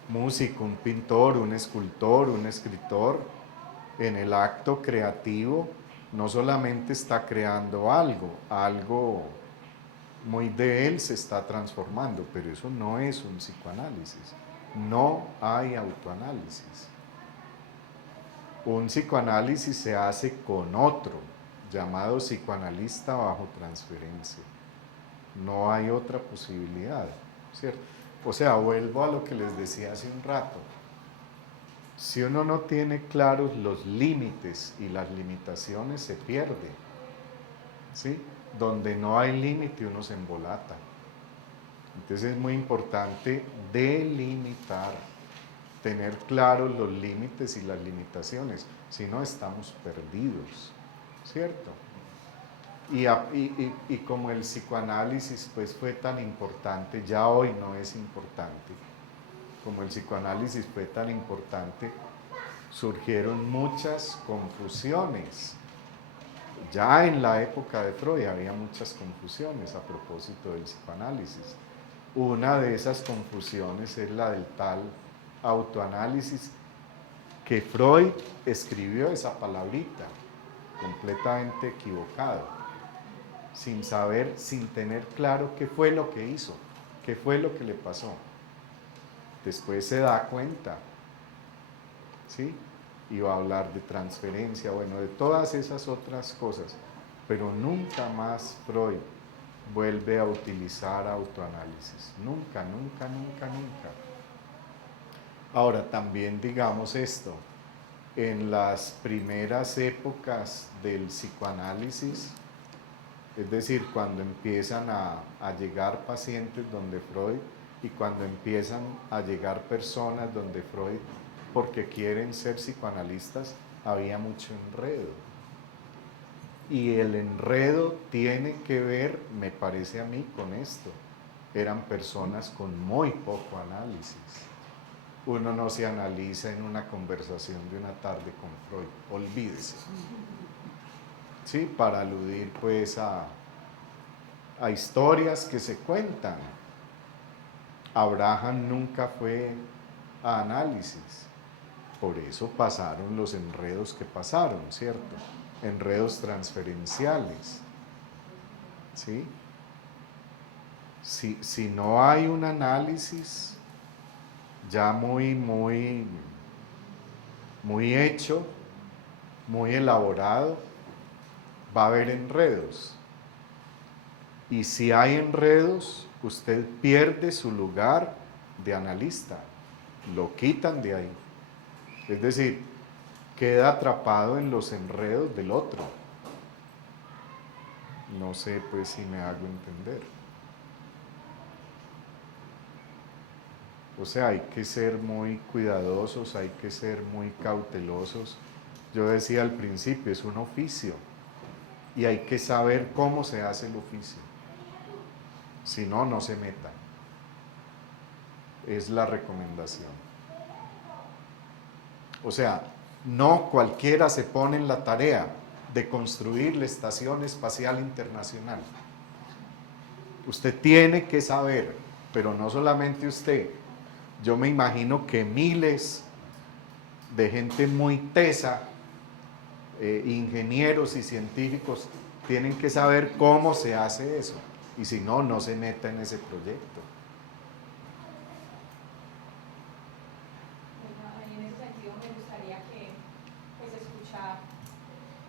músico, un pintor, un escultor, un escritor, en el acto creativo no solamente está creando algo muy de él se está transformando, pero eso no es un psicoanálisis. No hay autoanálisis. Un psicoanálisis se hace con otro, llamado psicoanalista bajo transferencia. No hay otra posibilidad, ¿cierto? O sea, vuelvo a lo que les decía hace un rato. Si uno no tiene claros los límites y las limitaciones, se pierde, ¿sí? Donde no hay límite, uno se embolata. Entonces es muy importante delimitar, tener claros los límites y las limitaciones, si no estamos perdidos, ¿cierto? Y como el psicoanálisis pues fue tan importante, ya hoy no es importante, como el psicoanálisis fue tan importante, surgieron muchas confusiones. Ya en la época de Freud había muchas confusiones a propósito del psicoanálisis. Una de esas confusiones es la del tal autoanálisis, que Freud escribió esa palabrita completamente equivocado, sin saber, sin tener claro qué fue lo que hizo, qué fue lo que le pasó. Después se da cuenta, ¿sí? Y va a hablar de transferencia, bueno, de todas esas otras cosas, pero nunca más Freud vuelve a utilizar autoanálisis, nunca, nunca, nunca, nunca. Ahora, también digamos esto, en las primeras épocas del psicoanálisis, es decir, cuando empiezan a llegar pacientes donde Freud y cuando empiezan a llegar personas donde Freud porque quieren ser psicoanalistas, había mucho enredo. Y el enredo tiene que ver, me parece a mí, con esto. Eran personas con muy poco análisis. Uno no se analiza en una conversación de una tarde con Freud, olvídese. ¿Sí? Para aludir pues a historias que se cuentan. Abraham nunca fue a análisis. Por eso pasaron los enredos que pasaron, ¿cierto? Enredos transferenciales, ¿sí? Si no hay un análisis ya muy hecho, muy elaborado, va a haber enredos. Y si hay enredos, usted pierde su lugar de analista, lo quitan de ahí. Es decir, queda atrapado en los enredos del otro. No sé pues si me hago entender. O sea, hay que ser muy cuidadosos, hay que ser muy cautelosos. Yo decía al principio, es un oficio y hay que saber cómo se hace el oficio. Si no, no se meta. Es la recomendación. O sea, no cualquiera se pone en la tarea de construir la Estación Espacial Internacional. Usted tiene que saber, pero no solamente usted. Yo me imagino que miles de gente muy tesa, ingenieros y científicos, tienen que saber cómo se hace eso. Y si no, no se meta en ese proyecto. En ese sentido me gustaría que pues escuchar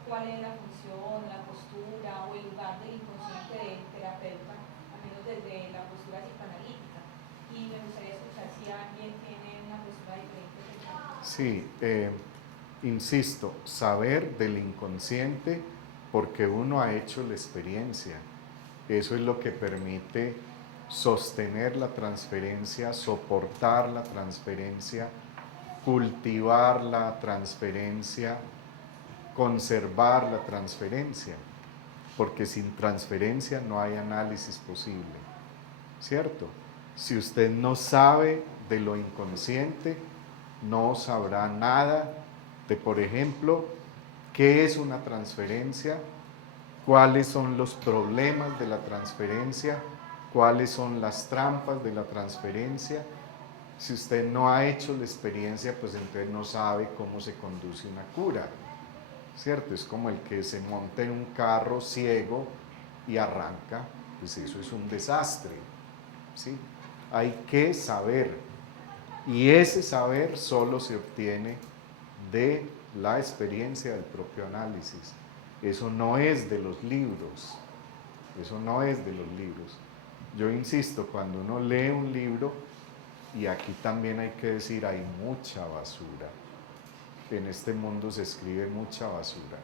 cuál es la función, la postura o el lugar del inconsciente del terapeuta, al menos desde la postura psicoanalítica. Y me gustaría escuchar si alguien tiene una postura diferente. Sí, insisto, saber del inconsciente porque uno ha hecho la experiencia. Eso es lo que permite sostener la transferencia, soportar la transferencia, cultivar la transferencia, conservar la transferencia, porque sin transferencia no hay análisis posible, ¿cierto? Si usted no sabe de lo inconsciente, no sabrá nada de, por ejemplo, qué es una transferencia cuáles son los problemas de la transferencia, cuáles son las trampas de la transferencia. Si usted no ha hecho la experiencia, pues entonces no sabe cómo se conduce una cura, ¿cierto? Es como el que se monta en un carro ciego y arranca, pues eso es un desastre, ¿sí? Hay que saber, y ese saber solo se obtiene de la experiencia del propio análisis. Eso no es de los libros, eso no es de los libros. Yo insisto, cuando uno lee un libro, y aquí también hay que decir, hay mucha basura. En este mundo se escribe mucha basura.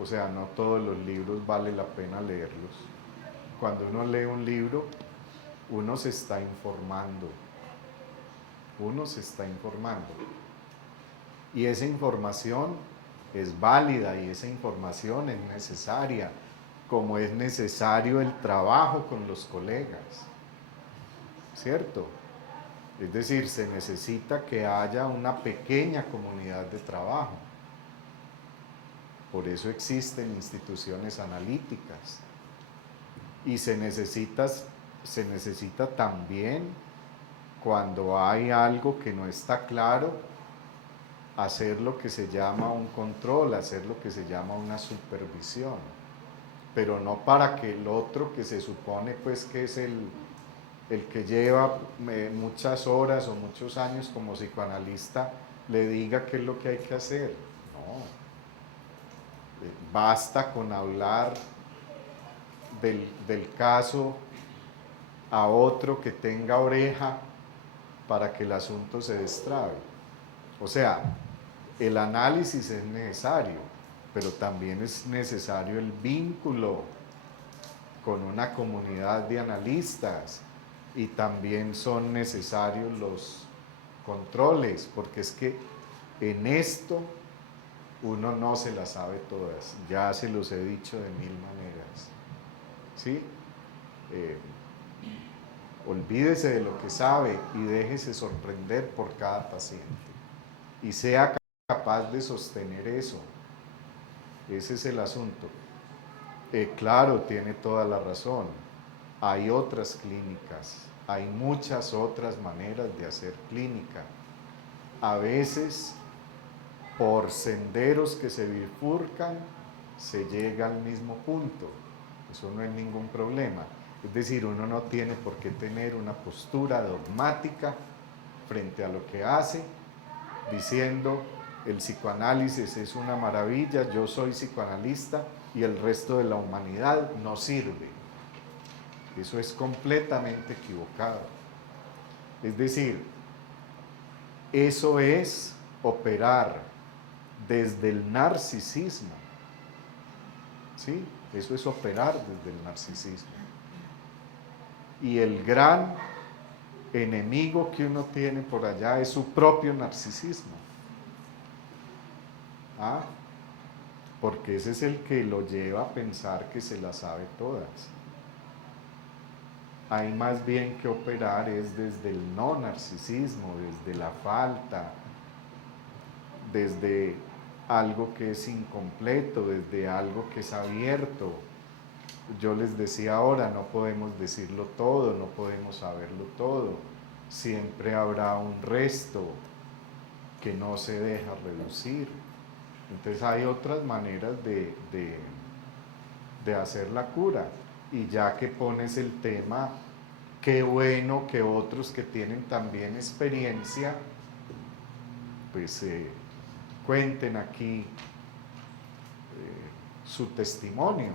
O sea, no todos los libros vale la pena leerlos. Cuando uno lee un libro, uno se está informando. Uno se está informando. Y esa información es válida y esa información es necesaria, como es necesario el trabajo con los colegas, ¿cierto? Es decir, se necesita que haya una pequeña comunidad de trabajo. Por eso existen instituciones analíticas. Y se necesita también, cuando hay algo que no está claro, hacer lo que se llama un control, hacer lo que se llama una supervisión, pero no para que el otro, que se supone pues que es el que lleva muchas horas o muchos años como psicoanalista, le diga qué es lo que hay que hacer. No, basta con hablar del caso a otro que tenga oreja para que el asunto se destrabe. O sea, el análisis es necesario, pero también es necesario el vínculo con una comunidad de analistas, y también son necesarios los controles, porque es que en esto uno no se las sabe todas, ya se los he dicho de mil maneras, ¿sí? Olvídese de lo que sabe y déjese sorprender por cada paciente, y sea capaz de sostener eso. Ese es el asunto. Claro, tiene toda la razón. Hay otras clínicas, hay muchas otras maneras de hacer clínica. A veces, por senderos que se bifurcan, se llega al mismo punto. Eso no es ningún problema. Es decir, uno no tiene por qué tener una postura dogmática frente a lo que hace, diciendo el psicoanálisis es una maravilla, yo soy psicoanalista y el resto de la humanidad no sirve. Eso es completamente equivocado. Es decir, eso es operar desde el narcisismo, ¿sí? Eso es operar desde el narcisismo. Y el gran enemigo que uno tiene por allá es su propio narcisismo. ¿Ah? Porque ese es el que lo lleva a pensar que se las sabe todas. Hay más bien que operar es desde el no narcisismo, desde la falta, desde algo que es incompleto, desde algo que es abierto. Yo les decía ahora, no podemos decirlo todo, no podemos saberlo todo. Siempre habrá un resto que no se deja reducir. Entonces hay otras maneras de hacer la cura. Y ya que pones el tema, qué bueno que otros que tienen también experiencia, pues cuenten aquí su testimonio,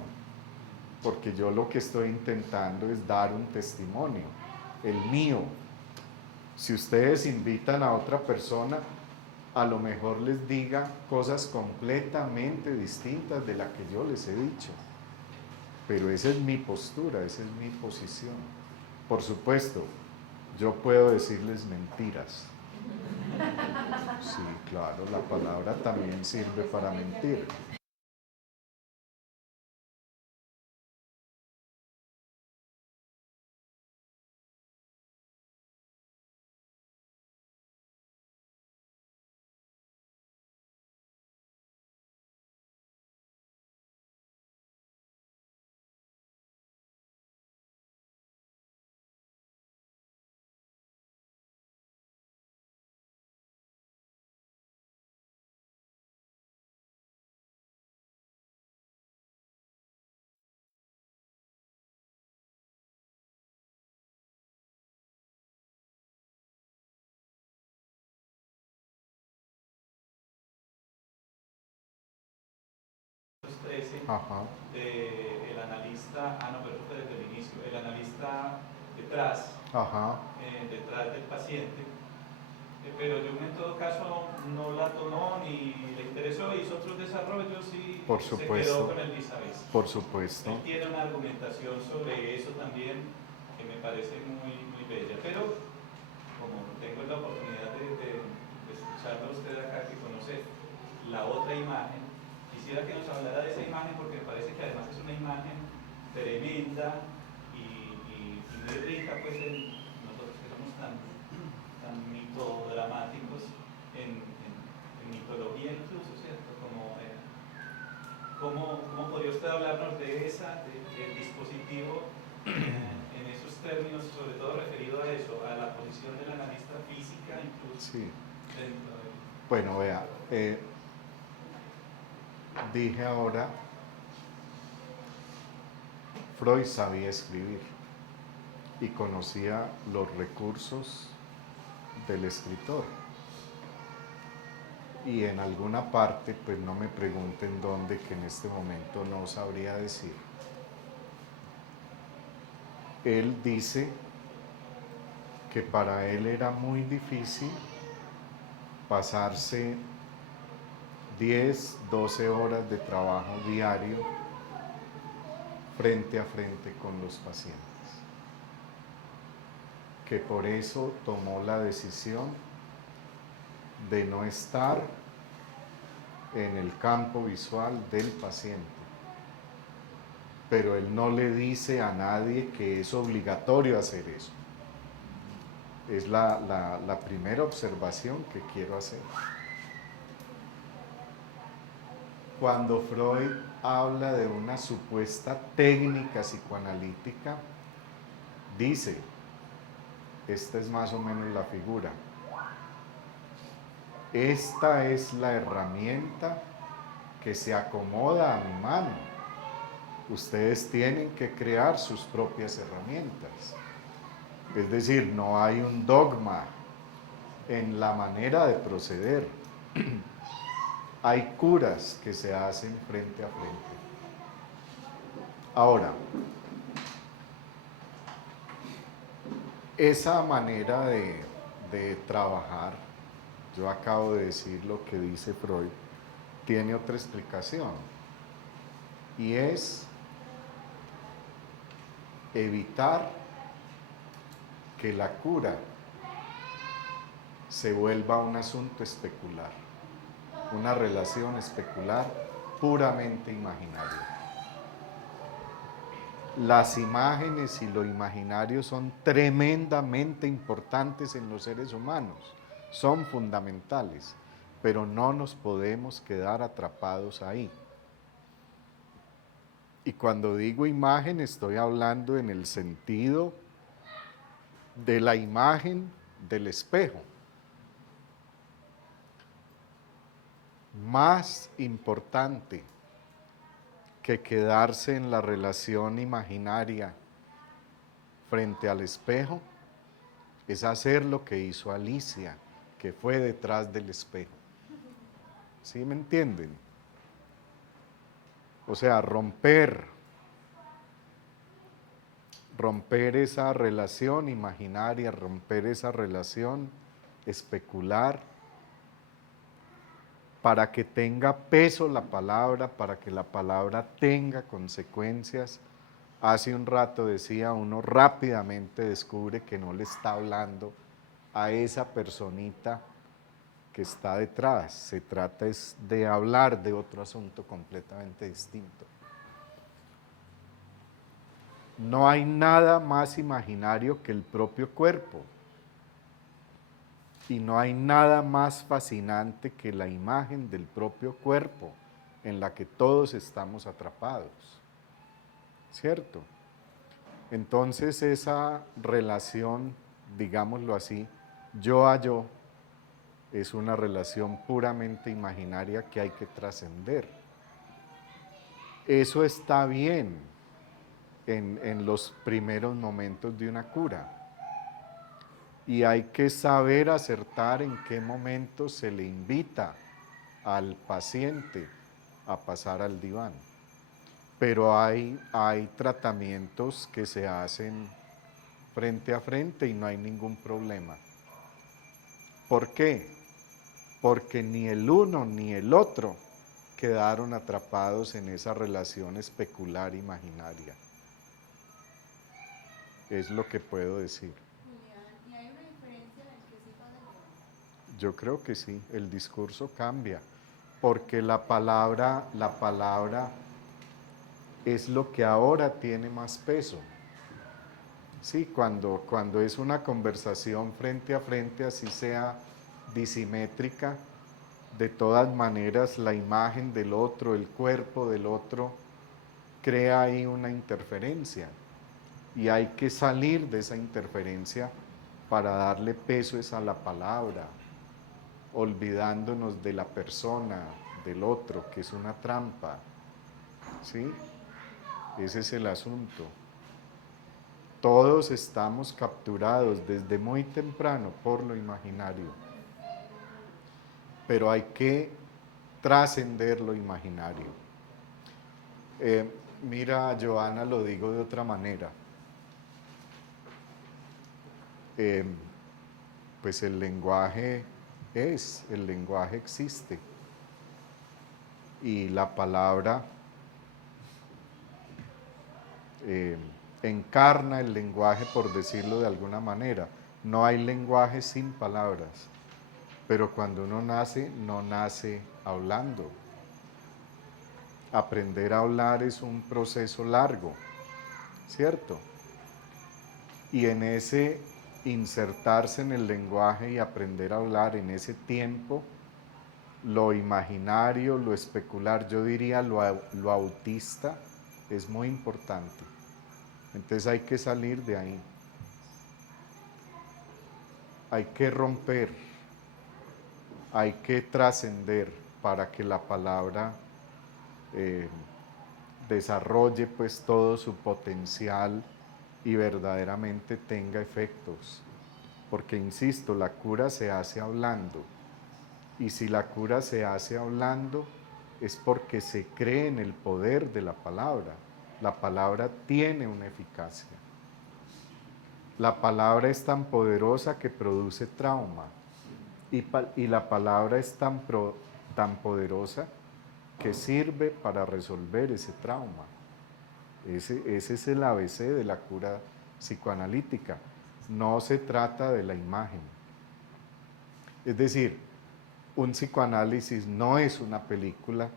porque yo lo que estoy intentando es dar un testimonio, el mío. Si ustedes invitan a otra persona, a lo mejor les diga cosas completamente distintas de la que yo les he dicho, pero esa es mi postura, esa es mi posición. Por supuesto, yo puedo decirles mentiras. Sí, claro, la palabra también sirve para mentir. Ajá. el analista, no, pero eso fue desde el inicio, el analista detrás, Ajá. detrás del paciente, pero Jung en todo caso no la tomó ni le interesó, hizo otros desarrollos y Por se supuesto. quedó con el vis a vis. Por supuesto. Él tiene una argumentación sobre eso también que me parece muy, muy bella, pero como tengo la oportunidad de escucharlo a usted acá, que conoce la otra imagen, quisiera que nos hablara de esa imagen porque me parece que además es una imagen tremenda y muy rica pues en nosotros que somos tan mitodramáticos en mitología incluso, ¿cierto? ¿Cómo podría usted hablarnos de del dispositivo en esos términos, sobre todo referido a eso, a la posición del analista física incluso? Sí. Dentro de... Bueno, vea, dije ahora, Freud sabía escribir y conocía los recursos del escritor. Y en alguna parte, pues no me pregunten dónde, que en este momento no sabría decir. Él dice que para él era muy difícil pasarse 10, 12 horas de trabajo diario frente a frente con los pacientes. Que por eso tomó la decisión de no estar en el campo visual del paciente. Pero él no le dice a nadie que es obligatorio hacer eso. Es la primera observación que quiero hacer. Cuando Freud habla de una supuesta técnica psicoanalítica, dice, esta es más o menos la figura, esta es la herramienta que se acomoda a mi mano. Ustedes tienen que crear sus propias herramientas. Es decir, no hay un dogma en la manera de proceder. Hay curas que se hacen frente a frente. Ahora, esa manera de trabajar, yo acabo de decir lo que dice Freud, tiene otra explicación, y es evitar que la cura se vuelva un asunto especular, una relación especular puramente imaginaria. Las imágenes y lo imaginario son tremendamente importantes en los seres humanos, son fundamentales, pero no nos podemos quedar atrapados ahí. Y cuando digo imagen estoy hablando en el sentido de la imagen del espejo. Más importante que quedarse en la relación imaginaria frente al espejo es hacer lo que hizo Alicia, que fue detrás del espejo. ¿Sí me entienden? O sea, romper esa relación imaginaria, romper esa relación especular, para que tenga peso la palabra, para que la palabra tenga consecuencias. Hace un rato decía, uno rápidamente descubre que no le está hablando a esa personita que está detrás. Se trata es de hablar de otro asunto completamente distinto. No hay nada más imaginario que el propio cuerpo. Y no hay nada más fascinante que la imagen del propio cuerpo en la que todos estamos atrapados. ¿Cierto? Entonces esa relación, digámoslo así, yo a yo, es una relación puramente imaginaria que hay que trascender. Eso está bien en los primeros momentos de una cura. Y hay que saber acertar en qué momento se le invita al paciente a pasar al diván. pero hay tratamientos que se hacen frente a frente y no hay ningún problema. ¿Por qué? Porque ni el uno ni el otro quedaron atrapados en esa relación especular imaginaria. Es lo que puedo decir. Julián, ¿y hay una diferencia en el que sí pasa el Yo creo que sí, el discurso cambia, porque la palabra es lo que ahora tiene más peso. Sí, cuando es una conversación frente a frente, así sea disimétrica, de todas maneras la imagen del otro, el cuerpo del otro, crea ahí una interferencia. Y hay que salir de esa interferencia para darle peso a la palabra, olvidándonos de la persona, del otro, que es una trampa. ¿Sí? Ese es el asunto. Todos estamos capturados desde muy temprano por lo imaginario, pero hay que trascender lo imaginario. Mira, Joana, lo digo de otra manera. Pues el lenguaje existe, y la palabra encarna el lenguaje, por decirlo de alguna manera. No hay lenguaje sin palabras, pero cuando uno nace, no nace hablando. Aprender a hablar es un proceso largo, ¿cierto? Y en ese insertarse en el lenguaje y aprender a hablar, en ese tiempo, lo imaginario, lo especular, yo diría lo autista, es muy importante. Entonces hay que salir de ahí. Hay que romper, hay que trascender para que la palabra desarrolle pues todo su potencial y verdaderamente tenga efectos. Porque insisto, la cura se hace hablando. Y si la cura se hace hablando, es porque se cree en el poder de la palabra. La palabra tiene una eficacia. La palabra es tan poderosa que produce trauma. Y la palabra es tan poderosa que sirve para resolver ese trauma. Ese es el ABC de la cura psicoanalítica. No se trata de la imagen. Es decir, un psicoanálisis no es una película,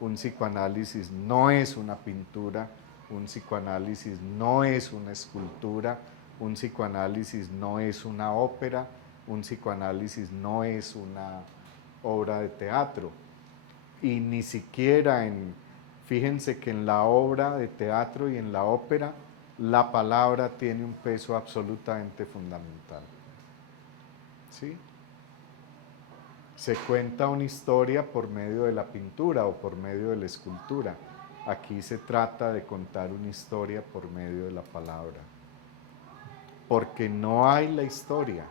un psicoanálisis no es una pintura, un psicoanálisis no es una escultura, un psicoanálisis no es una ópera, un psicoanálisis no es una obra de teatro. Y ni siquiera fíjense que en la obra de teatro y en la ópera, la palabra tiene un peso absolutamente fundamental. ¿Sí? Se cuenta una historia por medio de la pintura o por medio de la escultura. Aquí se trata de contar una historia por medio de la palabra. Porque no hay la historia.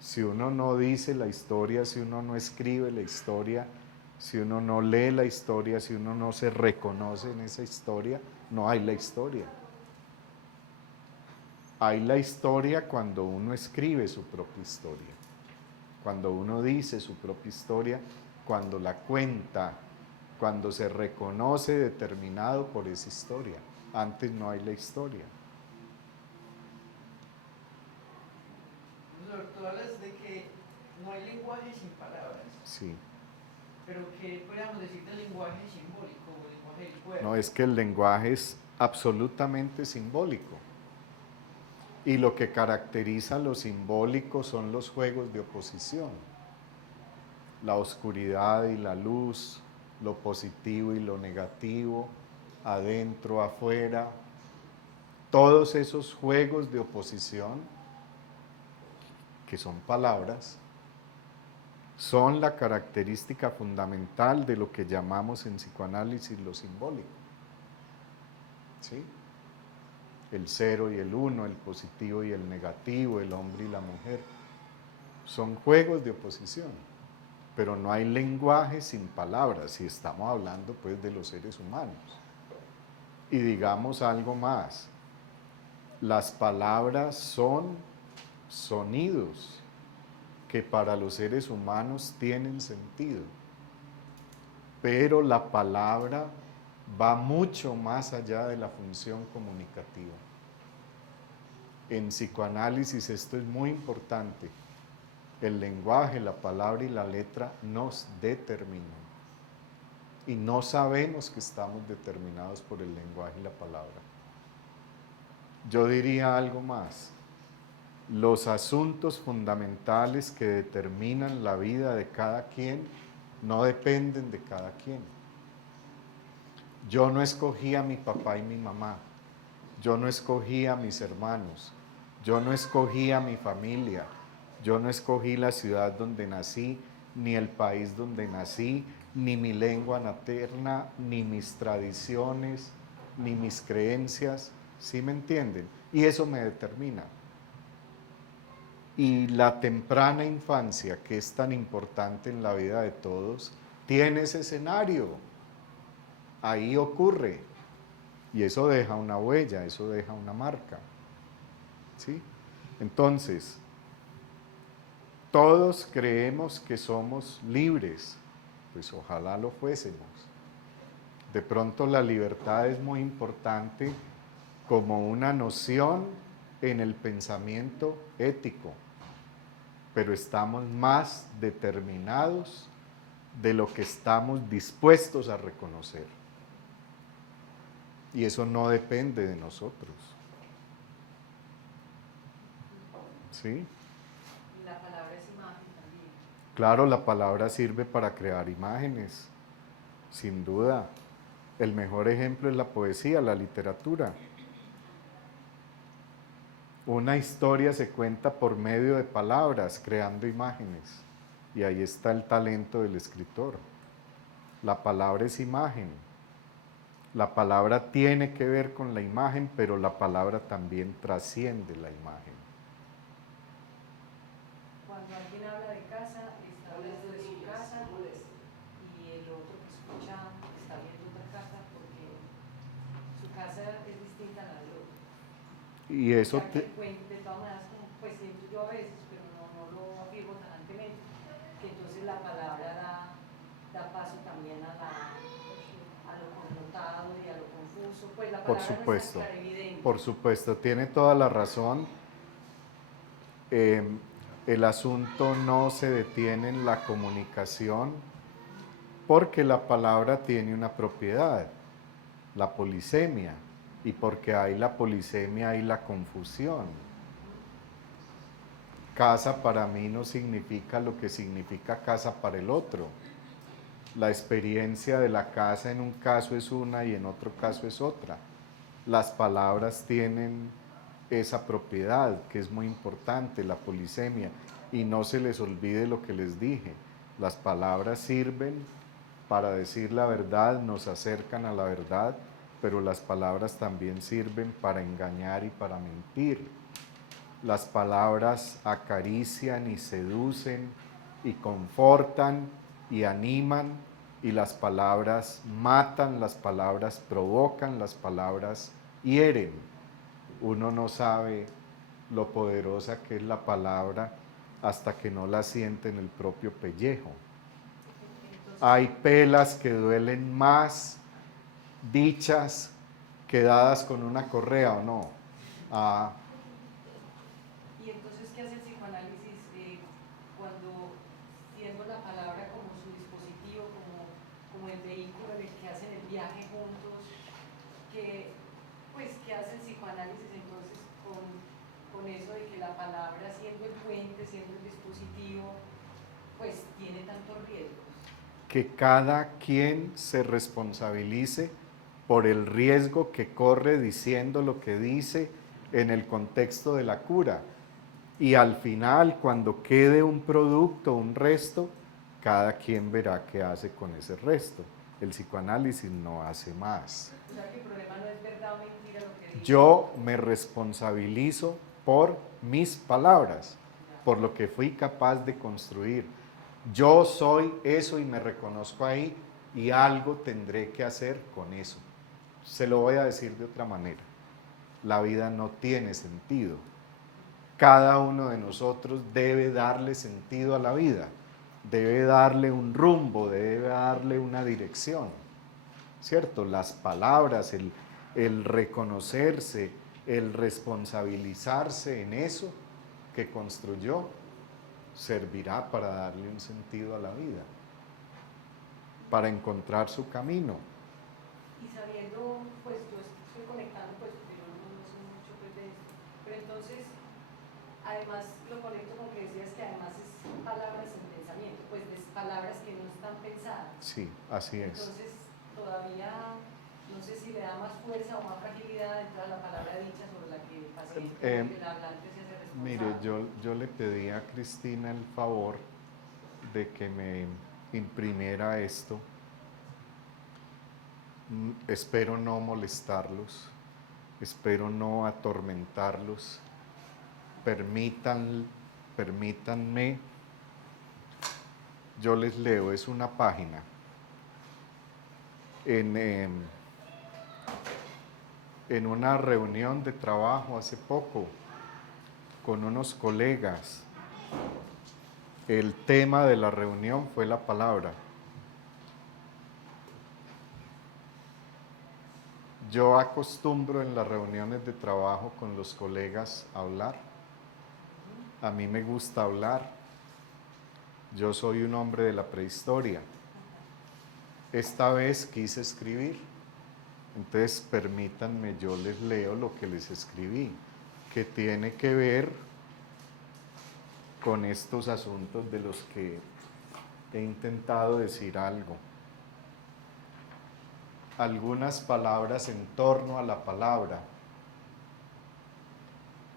Si uno no dice la historia, si uno no escribe la historia, si uno no lee la historia, si uno no se reconoce en esa historia, no hay la historia. Hay la historia cuando uno escribe su propia historia, cuando uno dice su propia historia, cuando la cuenta, cuando se reconoce determinado por esa historia. Antes no hay la historia. Tú hablas de que no hay lenguaje sin palabras. Sí. Pero ¿qué podríamos decir del lenguaje simbólico o el lenguaje del cuerpo? No, es que el lenguaje es absolutamente simbólico. Y lo que caracteriza lo simbólico son los juegos de oposición. La oscuridad y la luz, lo positivo y lo negativo, adentro, afuera. Todos esos juegos de oposición, que son palabras, son la característica fundamental de lo que llamamos en psicoanálisis lo simbólico. ¿Sí? El 0 y el 1, el positivo y el negativo, el hombre y la mujer, son juegos de oposición, pero no hay lenguaje sin palabras, si estamos hablando pues de los seres humanos. Y digamos algo más, las palabras son sonidos que para los seres humanos tienen sentido, pero la palabra va mucho más allá de la función comunicativa. En psicoanálisis esto es muy importante. El lenguaje, la palabra y la letra nos determinan. Y no sabemos que estamos determinados por el lenguaje y la palabra. Yo diría algo más. Los asuntos fundamentales que determinan la vida de cada quien no dependen de cada quien. Yo no escogí a mi papá y mi mamá. Yo no escogí a mis hermanos. Yo no escogí a mi familia. Yo no escogí la ciudad donde nací, ni el país donde nací, ni mi lengua materna, ni mis tradiciones, ni mis creencias. ¿Sí me entienden? Y eso me determina. Y la temprana infancia, que es tan importante en la vida de todos, tiene ese escenario. Ahí ocurre. Y eso deja una huella, eso deja una marca. ¿Sí? Entonces, todos creemos que somos libres, pues ojalá lo fuésemos. De pronto la libertad es muy importante como una noción en el pensamiento ético, pero estamos más determinados de lo que estamos dispuestos a reconocer. Y eso no depende de nosotros. ¿Sí? Y la palabra es imagen también. Claro, la palabra sirve para crear imágenes, sin duda. El mejor ejemplo es la poesía, la literatura. Una historia se cuenta por medio de palabras, creando imágenes. Y ahí está el talento del escritor. La palabra es imagen. La palabra tiene que ver con la imagen, pero la palabra también trasciende la imagen. Cuando alguien habla de casa, está hablando de su casa y el otro que escucha está viendo otra casa porque su casa es distinta a la de otro. Y eso Ya que el cuento, de todas maneras, pues siento yo a veces, pero no lo afirmo tajantemente, que entonces la palabra da paso también a lo connotado y a lo confuso, pues la Por palabra supuesto, no es tan clarividente. por supuesto, tiene toda la razón. El asunto no se detiene en la comunicación porque la palabra tiene una propiedad, la polisemia, y porque hay la polisemia hay la confusión. Casa para mí no significa lo que significa casa para el otro. La experiencia de la casa en un caso es una y en otro caso es otra. Las palabras tienen esa propiedad que es muy importante, la polisemia, y no se les olvide lo que les dije. Las palabras sirven para decir la verdad, nos acercan a la verdad, pero las palabras también sirven para engañar y para mentir. Las palabras acarician y seducen y confortan y animan, y las palabras matan, las palabras provocan, las palabras hieren. Uno no sabe lo poderosa que es la palabra hasta que no la siente en el propio pellejo. Hay pelas que duelen más dichas que dadas con una correa, ¿o no? Y entonces, ¿qué hace el psicoanálisis cuando, siendo la palabra como su dispositivo, como el vehículo en el que hacen el viaje juntos, ¿qué hace el psicoanálisis entonces con eso de que la palabra, siendo el puente, siendo el dispositivo, pues tiene tantos riesgos? Que cada quien se responsabilice por el riesgo que corre diciendo lo que dice en el contexto de la cura. Y al final, cuando quede un producto, un resto, cada quien verá qué hace con ese resto. El psicoanálisis no hace más. O sea, que el problema no es verdad o mentira lo que dice. Yo me responsabilizo por mis palabras, por lo que fui capaz de construir. Yo soy eso y me reconozco ahí y algo tendré que hacer con eso. Se lo voy a decir de otra manera. La vida no tiene sentido. Cada uno de nosotros debe darle sentido a la vida, debe darle un rumbo, debe darle una dirección, ¿cierto? Las palabras, el reconocerse, el responsabilizarse en eso que construyó, servirá para darle un sentido a la vida, para encontrar su camino. Y sabiendo, pues yo estoy conectando, pues yo no sé mucho pues, de esto, pero entonces, además lo conecto con que decías que además es palabras en pensamiento, pues es palabras que no están pensadas. Sí, así es. Entonces, todavía no sé si le da más fuerza o más fragilidad dentro de la palabra dicha sobre la que el paciente, el hablante se hace responsable. Mire, yo le pedí a Cristina el favor de que me imprimiera esto. Espero no molestarlos, espero no atormentarlos. Permítanme, yo les leo, es una página. En una reunión de trabajo hace poco con unos colegas, el tema de la reunión fue la palabra. Yo acostumbro en las reuniones de trabajo con los colegas a hablar. A mí me gusta hablar. Yo soy un hombre de la prehistoria. Esta vez quise escribir. Entonces permítanme, yo les leo lo que les escribí, que tiene que ver con estos asuntos de los que he intentado decir algo. Algunas palabras en torno a la palabra.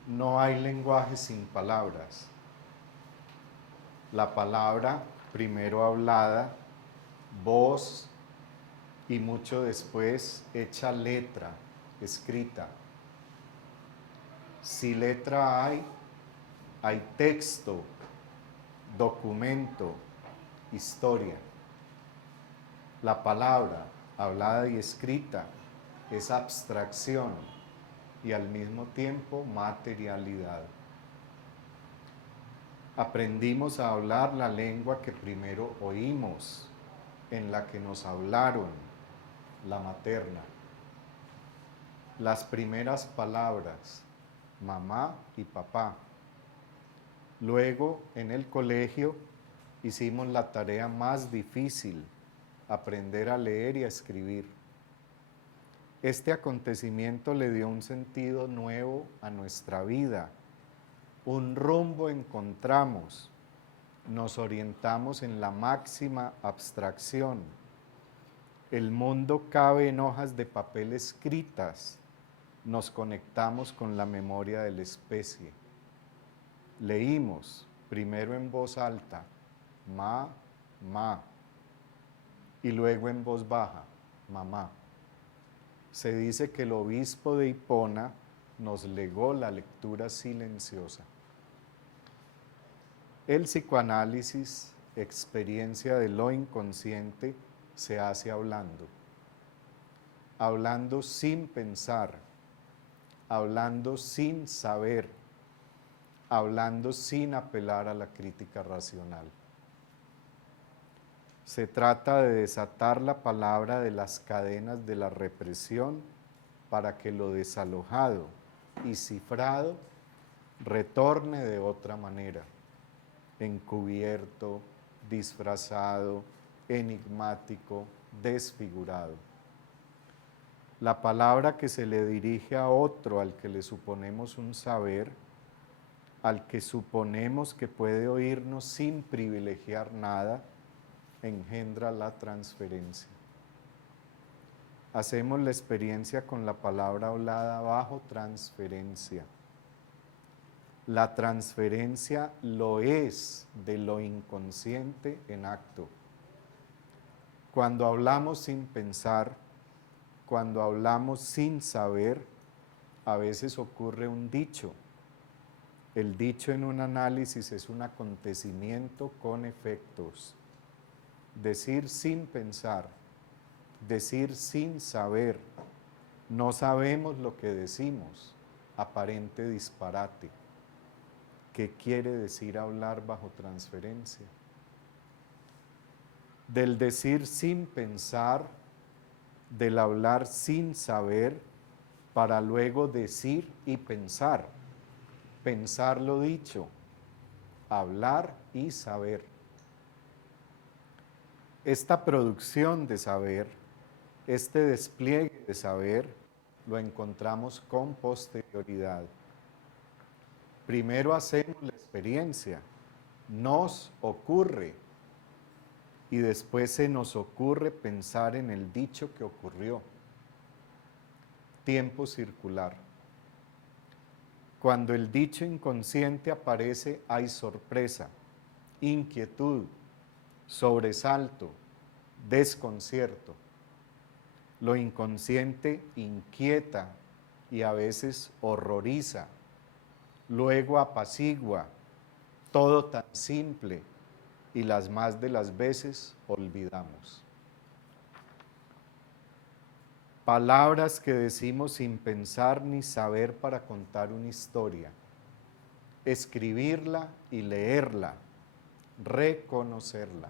No hay lenguaje sin palabras. La palabra, primero hablada, voz y mucho después hecha letra, escrita. Si letra hay texto, documento, historia. La palabra, hablada y escrita, es abstracción y al mismo tiempo materialidad. Aprendimos a hablar la lengua que primero oímos, en la que nos hablaron, la materna. Las primeras palabras, mamá y papá. Luego, en el colegio, hicimos la tarea más difícil, aprender a leer y a escribir. Este acontecimiento le dio un sentido nuevo a nuestra vida. Un rumbo encontramos, nos orientamos en la máxima abstracción. El mundo cabe en hojas de papel escritas, nos conectamos con la memoria de la especie. Leímos, primero en voz alta, ma, y luego en voz baja, mamá. Se dice que el obispo de Hipona nos legó la lectura silenciosa. El psicoanálisis, experiencia de lo inconsciente, se hace hablando. Hablando sin pensar, hablando sin saber, hablando sin apelar a la crítica racional. Se trata de desatar la palabra de las cadenas de la represión para que lo desalojado y cifrado retorne de otra manera, encubierto, disfrazado, enigmático, desfigurado. La palabra que se le dirige a otro al que le suponemos un saber, al que suponemos que puede oírnos sin privilegiar nada, engendra la transferencia. Hacemos la experiencia con la palabra hablada bajo transferencia. La transferencia lo es de lo inconsciente en acto. Cuando hablamos sin pensar, cuando hablamos sin saber, a veces ocurre un dicho. El dicho en un análisis es un acontecimiento con efectos. Decir sin pensar, decir sin saber. No sabemos lo que decimos, aparente disparate. ¿Qué quiere decir hablar bajo transferencia? Del decir sin pensar, del hablar sin saber, para luego decir y pensar. Pensar lo dicho, hablar y saber. Esta producción de saber, este despliegue de saber, lo encontramos con posterioridad. Primero hacemos la experiencia, nos ocurre, y después se nos ocurre pensar en el dicho que ocurrió. Tiempo circular. Cuando el dicho inconsciente aparece, hay sorpresa, inquietud, sobresalto, desconcierto. Lo inconsciente inquieta y a veces horroriza, luego apacigua, todo tan simple, y las más de las veces olvidamos. Palabras que decimos sin pensar ni saber para contar una historia, escribirla y leerla, reconocerla.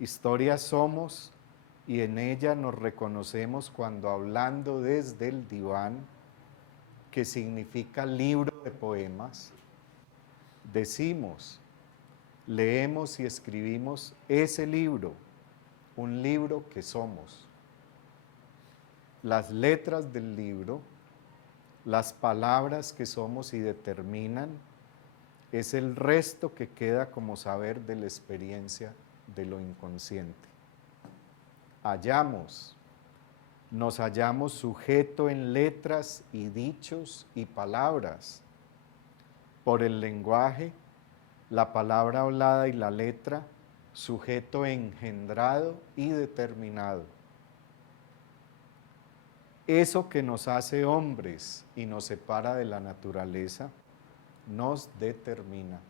Historia somos y en ella nos reconocemos cuando hablando desde el diván, que significa libro de poemas, decimos, leemos y escribimos ese libro, un libro que somos. Las letras del libro, las palabras que somos y determinan, es el resto que queda como saber de la experiencia de lo inconsciente. Nos hallamos sujeto en letras y dichos y palabras. Por el lenguaje, la palabra hablada y la letra, sujeto engendrado y determinado. Eso que nos hace hombres y nos separa de la naturaleza, nos determina.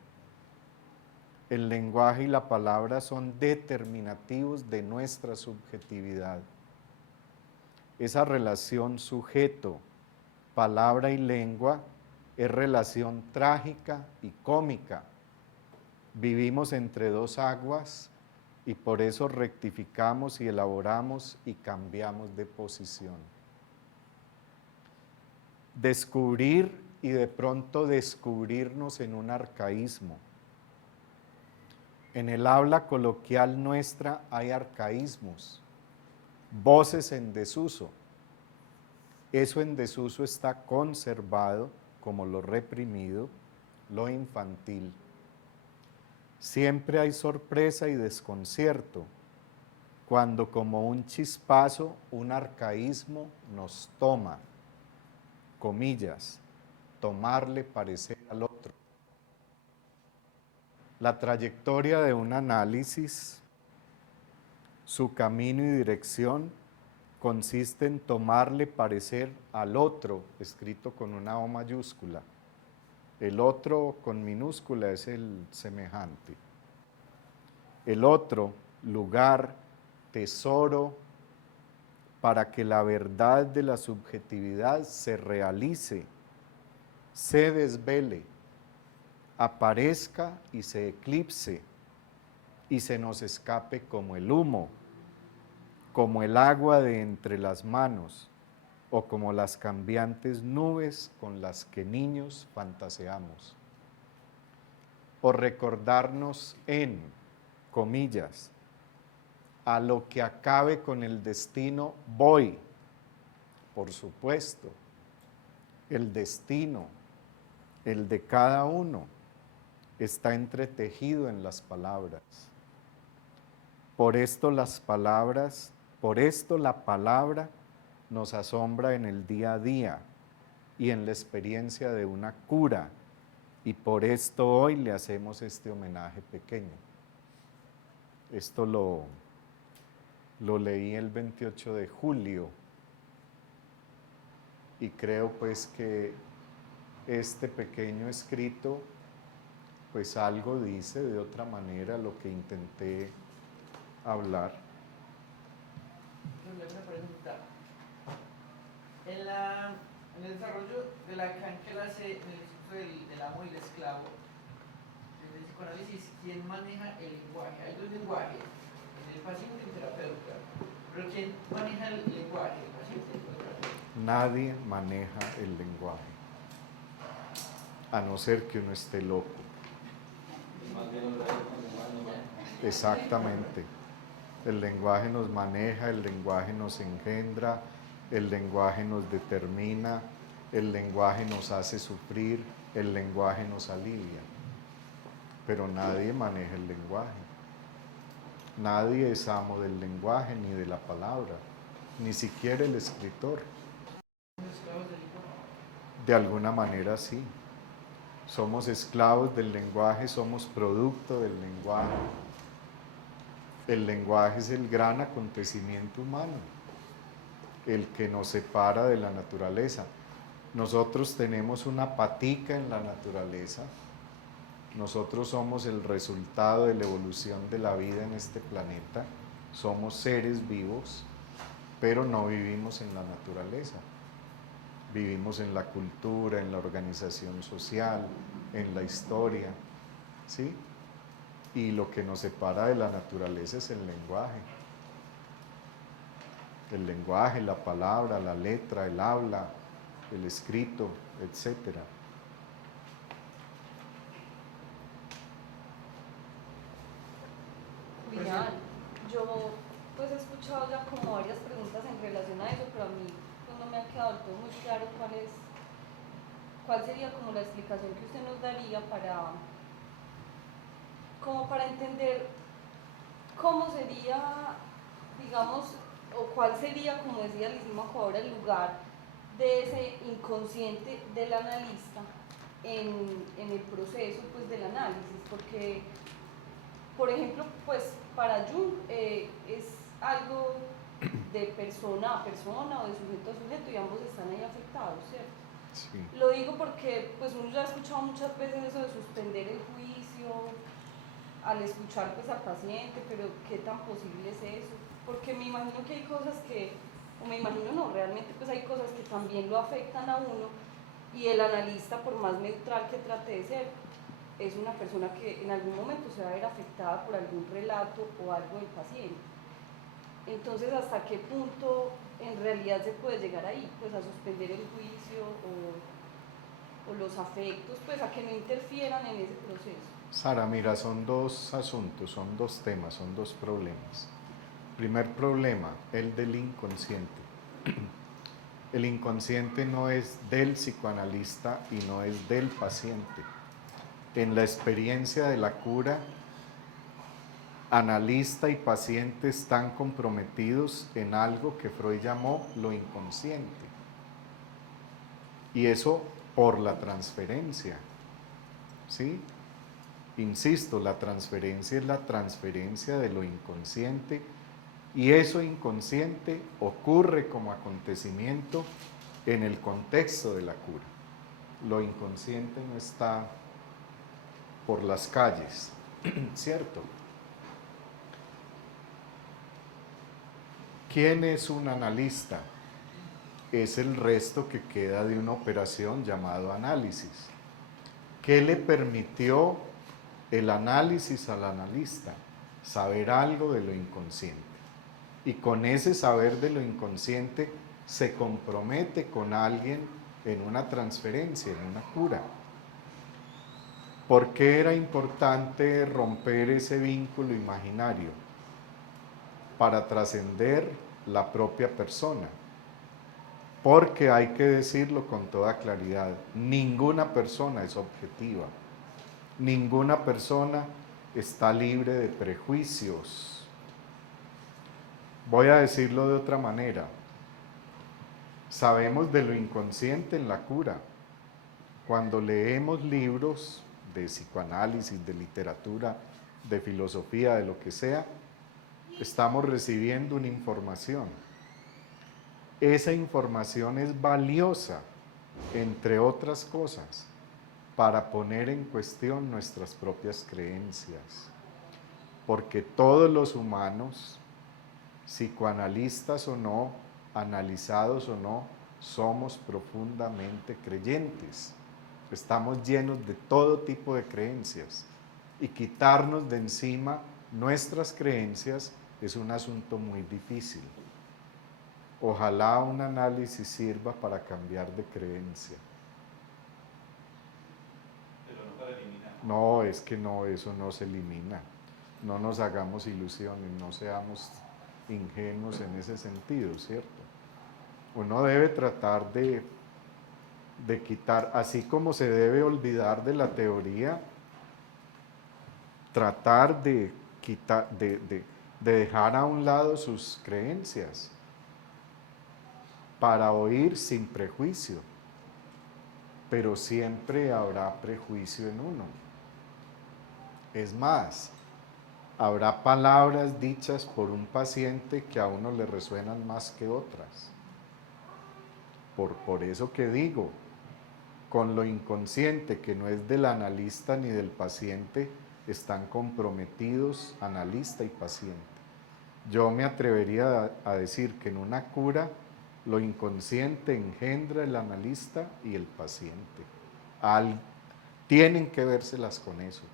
El lenguaje y la palabra son determinativos de nuestra subjetividad. Esa relación sujeto, palabra y lengua es relación trágica y cómica. Vivimos entre dos aguas y por eso rectificamos y elaboramos y cambiamos de posición. Descubrir y de pronto descubrirnos en un arcaísmo. En el habla coloquial nuestra hay arcaísmos, voces en desuso. Eso en desuso está conservado como lo reprimido, lo infantil. Siempre hay sorpresa y desconcierto cuando como un chispazo un arcaísmo nos toma, comillas, tomarle parecer al otro. La trayectoria de un análisis, su camino y dirección, consiste en tomarle parecer al otro, escrito con una O mayúscula. El otro con minúscula es el semejante. El otro, lugar, tesoro, para que la verdad de la subjetividad se realice, se desvele, aparezca y se eclipse, y se nos escape como el humo, como el agua de entre las manos, o como las cambiantes nubes con las que niños fantaseamos. O recordarnos en, comillas, a lo que acabe con el destino voy, por supuesto, el destino, el de cada uno, está entretejido en las palabras. Por esto la palabra nos asombra en el día a día y en la experiencia de una cura, y por esto hoy le hacemos este homenaje pequeño. Esto lo leí el 28 de julio y creo pues que este pequeño escrito pues algo dice de otra manera lo que intenté hablar. Una pregunta. En el desarrollo de Lacan que él hace en el discurso del amo y el esclavo, en el psicoanálisis, ¿quién maneja el lenguaje? Hay dos lenguajes, el paciente y el terapeuta. Pero ¿quién maneja el lenguaje? ¿El paciente o el terapeuta? Nadie maneja el lenguaje, a no ser que uno esté loco. Exactamente. El lenguaje nos maneja, el lenguaje nos engendra, el lenguaje nos determina, el lenguaje nos hace sufrir, el lenguaje nos alivia. Pero nadie maneja el lenguaje. Nadie es amo del lenguaje ni de la palabra, ni siquiera el escritor. De alguna manera sí. Somos esclavos del lenguaje, somos producto del lenguaje. El lenguaje es el gran acontecimiento humano, el que nos separa de la naturaleza. Nosotros tenemos una patica en la naturaleza. Nosotros somos el resultado de la evolución de la vida en este planeta. Somos seres vivos, pero no vivimos en la naturaleza. Vivimos en la cultura, en la organización social, en la historia, ¿sí? Y lo que nos separa de la naturaleza es el lenguaje. El lenguaje, la palabra, la letra, el habla, el escrito, etc. Julián, yo pues he escuchado ya como varias preguntas en relación a eso, pero a mí pues, no me ha quedado del todo muy claro cuál sería como la explicación que usted nos daría para entender cómo sería, digamos, o cuál sería, como decía Lisima ahora, el lugar de ese inconsciente del analista en el proceso pues, del análisis, porque, por ejemplo, pues para Jung es algo de persona a persona o de sujeto a sujeto y ambos están ahí afectados, ¿cierto? Sí. Lo digo porque pues uno ya ha escuchado muchas veces eso de suspender el juicio al escuchar pues al paciente, pero ¿qué tan posible es eso? Porque me imagino que hay cosas o me imagino no, realmente pues hay cosas que también lo afectan a uno y el analista, por más neutral que trate de ser, es una persona que en algún momento se va a ver afectada por algún relato o algo del paciente. Entonces, ¿hasta qué punto en realidad se puede llegar ahí? Pues a suspender el juicio o los afectos, pues a que no interfieran en ese proceso. Sara, mira, son dos asuntos, son dos temas, son dos problemas. Primer problema, el del inconsciente. El inconsciente no es del psicoanalista y no es del paciente. En la experiencia de la cura, analista y paciente están comprometidos en algo que Freud llamó lo inconsciente. Y eso por la transferencia, ¿sí? Insisto, la transferencia es la transferencia de lo inconsciente y eso inconsciente ocurre como acontecimiento en el contexto de la cura. Lo inconsciente no está por las calles, ¿cierto? ¿Quién es un analista? Es el resto que queda de una operación llamado análisis. ¿Qué le permitió el análisis al analista? Saber algo de lo inconsciente. Y con ese saber de lo inconsciente se compromete con alguien en una transferencia, en una cura. ¿Por qué era importante romper ese vínculo imaginario? Para trascender la propia persona. Porque hay que decirlo con toda claridad, ninguna persona es objetiva, ninguna persona está libre de prejuicios. Voy a decirlo de otra manera, sabemos de lo inconsciente en la cura. Cuando leemos libros de psicoanálisis, de literatura, de filosofía, de lo que sea, estamos recibiendo una información. Esa información es valiosa entre otras cosas, para poner en cuestión nuestras propias creencias. Porque todos los humanos, psicoanalistas o no, analizados o no, somos profundamente creyentes. Estamos llenos de todo tipo de creencias. Y quitarnos de encima nuestras creencias es un asunto muy difícil. Ojalá un análisis sirva para cambiar de creencia. Pero no para eliminar. No, es que no, eso no se elimina. No nos hagamos ilusiones, no seamos ingenuos en ese sentido, ¿cierto? Uno debe tratar de quitar, así como se debe olvidar de la teoría, tratar de quitar, de dejar a un lado sus creencias para oír sin prejuicio, pero siempre habrá prejuicio en uno. Es más, habrá palabras dichas por un paciente que a uno le resuenan más que otras. Por eso que digo, con lo inconsciente que no es del analista ni del paciente, están comprometidos analista y paciente. Yo me atrevería a decir que en una cura lo inconsciente engendra el analista y el paciente. Tienen que vérselas con eso.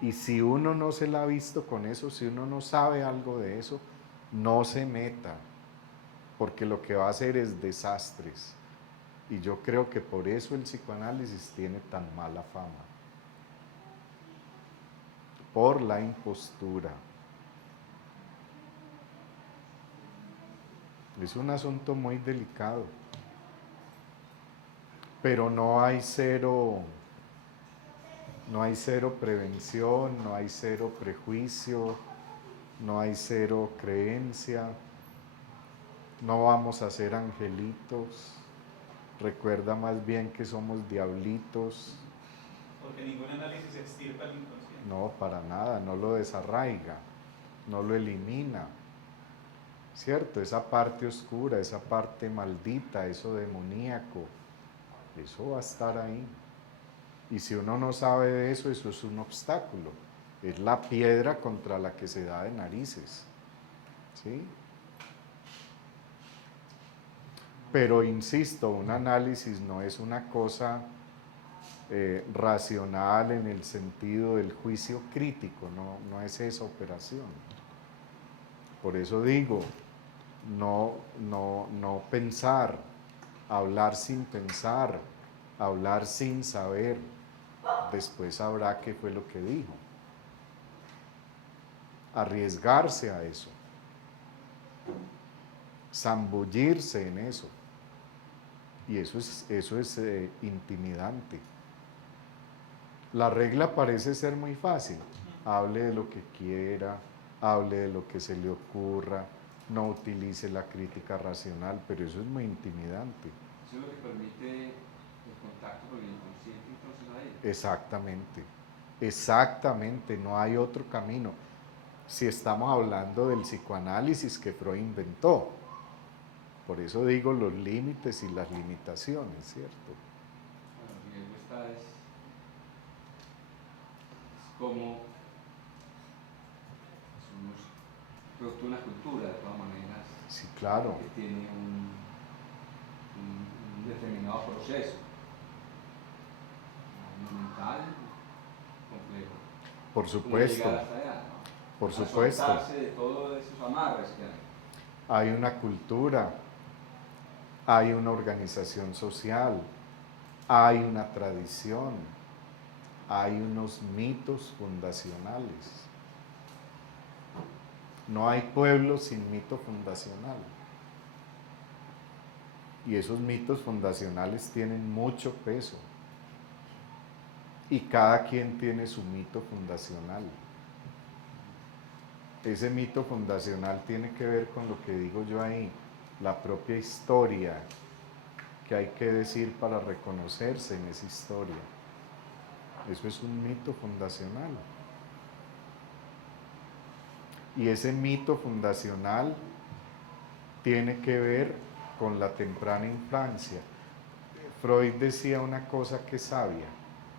Y si uno no se la ha visto con eso, si uno no sabe algo de eso, no se meta, porque lo que va a hacer es desastres. Y yo creo que por eso el psicoanálisis tiene tan mala fama. Por la impostura. Es un asunto muy delicado. Pero no hay cero prevención, no hay cero prejuicio, no hay cero creencia. No vamos a ser angelitos. Recuerda más bien que somos diablitos. Porque ningún análisis extirpa el inconsciente. No, para nada, no lo desarraiga, no lo elimina. ¿Cierto? Esa parte oscura, esa parte maldita, eso demoníaco, eso va a estar ahí. Y si uno no sabe de eso, eso es un obstáculo. Es la piedra contra la que se da de narices. ¿Sí? Pero insisto, un análisis no es una cosa racional en el sentido del juicio crítico, no es esa operación. Por eso digo, no pensar, hablar sin pensar, hablar sin saber, después sabrá qué fue lo que dijo. Arriesgarse a eso, zambullirse en eso. Y eso es intimidante. La regla parece ser muy fácil. Hable de lo que quiera, hable de lo que se le ocurra, no utilice la crítica racional, pero eso es muy intimidante. Eso es lo que permite el contacto con el inconsciente, entonces ahí. Exactamente, no hay otro camino. Si estamos hablando del psicoanálisis que Freud inventó, por eso digo los límites y las limitaciones, ¿cierto? Bueno, el riesgo está es como somos producto de una cultura, de todas maneras, Sí, claro. que tiene un determinado proceso mental complejo. Por Como supuesto, llegar hasta allá, ¿no? por A supuesto. soltarse de todos esos amarres que hay. Hay una cultura, hay una organización social, hay una tradición, hay unos mitos fundacionales. No hay pueblo sin mito fundacional. Y esos mitos fundacionales tienen mucho peso. Y cada quien tiene su mito fundacional. Ese mito fundacional tiene que ver con lo que digo yo ahí, la propia historia que hay que decir para reconocerse en esa historia. Eso es un mito fundacional. Y ese mito fundacional tiene que ver con la temprana infancia. Freud decía una cosa que es sabia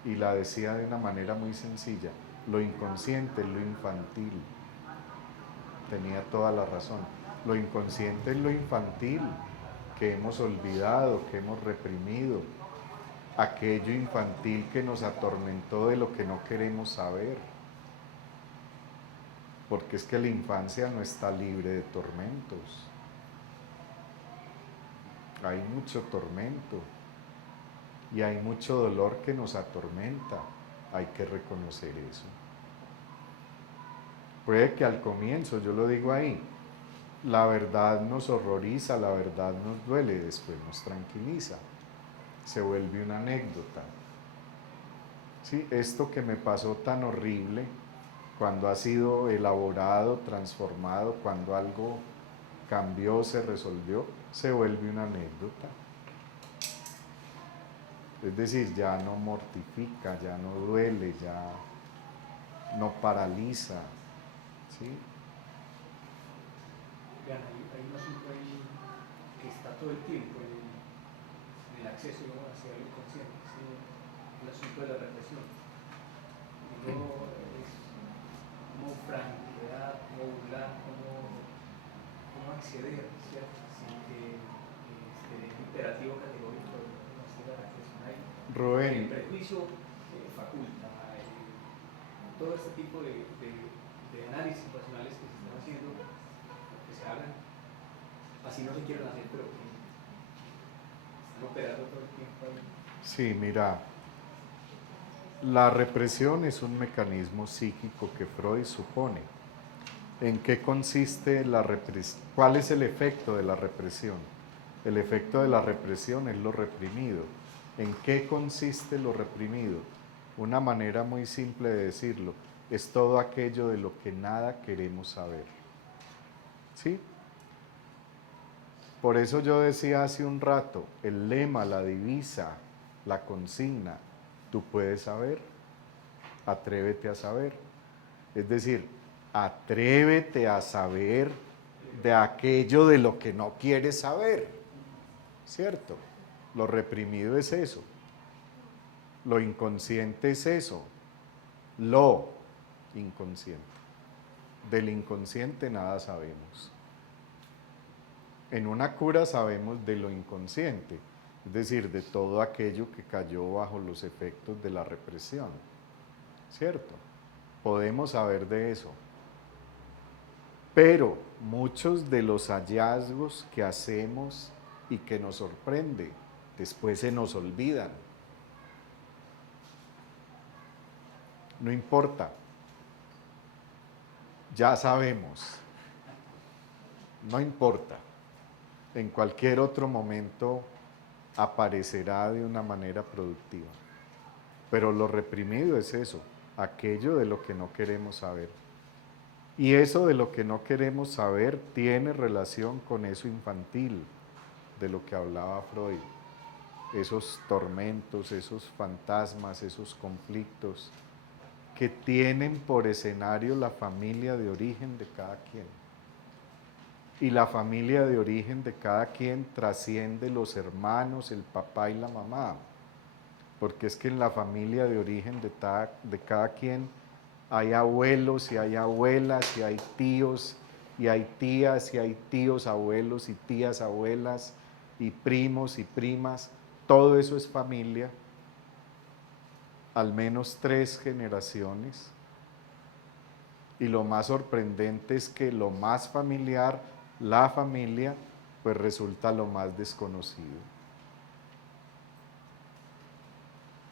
y la decía de una manera muy sencilla. Lo inconsciente es lo infantil. Tenía toda la razón. Lo inconsciente es lo infantil que hemos olvidado, que hemos reprimido. Aquello infantil que nos atormentó de lo que no queremos saber. Porque es que la infancia no está libre de tormentos. Hay mucho tormento y hay mucho dolor que nos atormenta. Hay que reconocer eso. Puede que al comienzo, yo lo digo ahí, la verdad nos horroriza, la verdad nos duele, después nos tranquiliza. Se vuelve una anécdota. ¿Sí? Esto que me pasó tan horrible, cuando ha sido elaborado, transformado, cuando algo cambió, se resolvió, se vuelve una anécdota. Es decir, ya no mortifica, ya no duele, ya no paraliza. ¿Sí? Vean, hay un asunto ahí que está todo el tiempo en el acceso, digamos, hacia el inconsciente, ¿sí? El asunto de la represión. Digo, es como franquear, como burlar, como acceder, ¿cierto? Sin que un imperativo categórico no esté la represión ahí. Rubén. El prejuicio faculta, todo este tipo de análisis racionales que se están haciendo, que se hagan, así no se quieren hacer, pero que están operando todo el tiempo ahí. Sí, mira, la represión es un mecanismo psíquico que Freud supone. ¿En qué consiste la represión? ¿Cuál es el efecto de la represión? El efecto de la represión es lo reprimido. ¿En qué consiste lo reprimido? Una manera muy simple de decirlo, es todo aquello de lo que nada queremos saber. ¿Sí? Por eso yo decía hace un rato, el lema, la divisa, la consigna, tú puedes saber, atrévete a saber. Es decir, atrévete a saber de aquello de lo que no quieres saber, ¿cierto? Lo reprimido es eso, lo inconsciente es eso, lo inconsciente. Del inconsciente nada sabemos. En una cura sabemos de lo inconsciente, es decir, de todo aquello que cayó bajo los efectos de la represión, ¿cierto? Podemos saber de eso. Pero muchos de los hallazgos que hacemos y que nos sorprende, después se nos olvidan. No importa, ya sabemos, no importa. En cualquier otro momento aparecerá de una manera productiva. Pero lo reprimido es eso, aquello de lo que no queremos saber. Y eso de lo que no queremos saber tiene relación con eso infantil, de lo que hablaba Freud. Esos tormentos, esos fantasmas, esos conflictos que tienen por escenario la familia de origen de cada quien. Y la familia de origen de cada quien trasciende los hermanos, el papá y la mamá. Porque es que en la familia de origen de cada quien hay abuelos y hay abuelas y hay tíos y hay tías y hay tíos abuelos y tías abuelas y primos y primas. Todo eso es familia. Al menos 3 generaciones. Y lo más sorprendente es que lo más familiar, la familia, pues resulta lo más desconocido.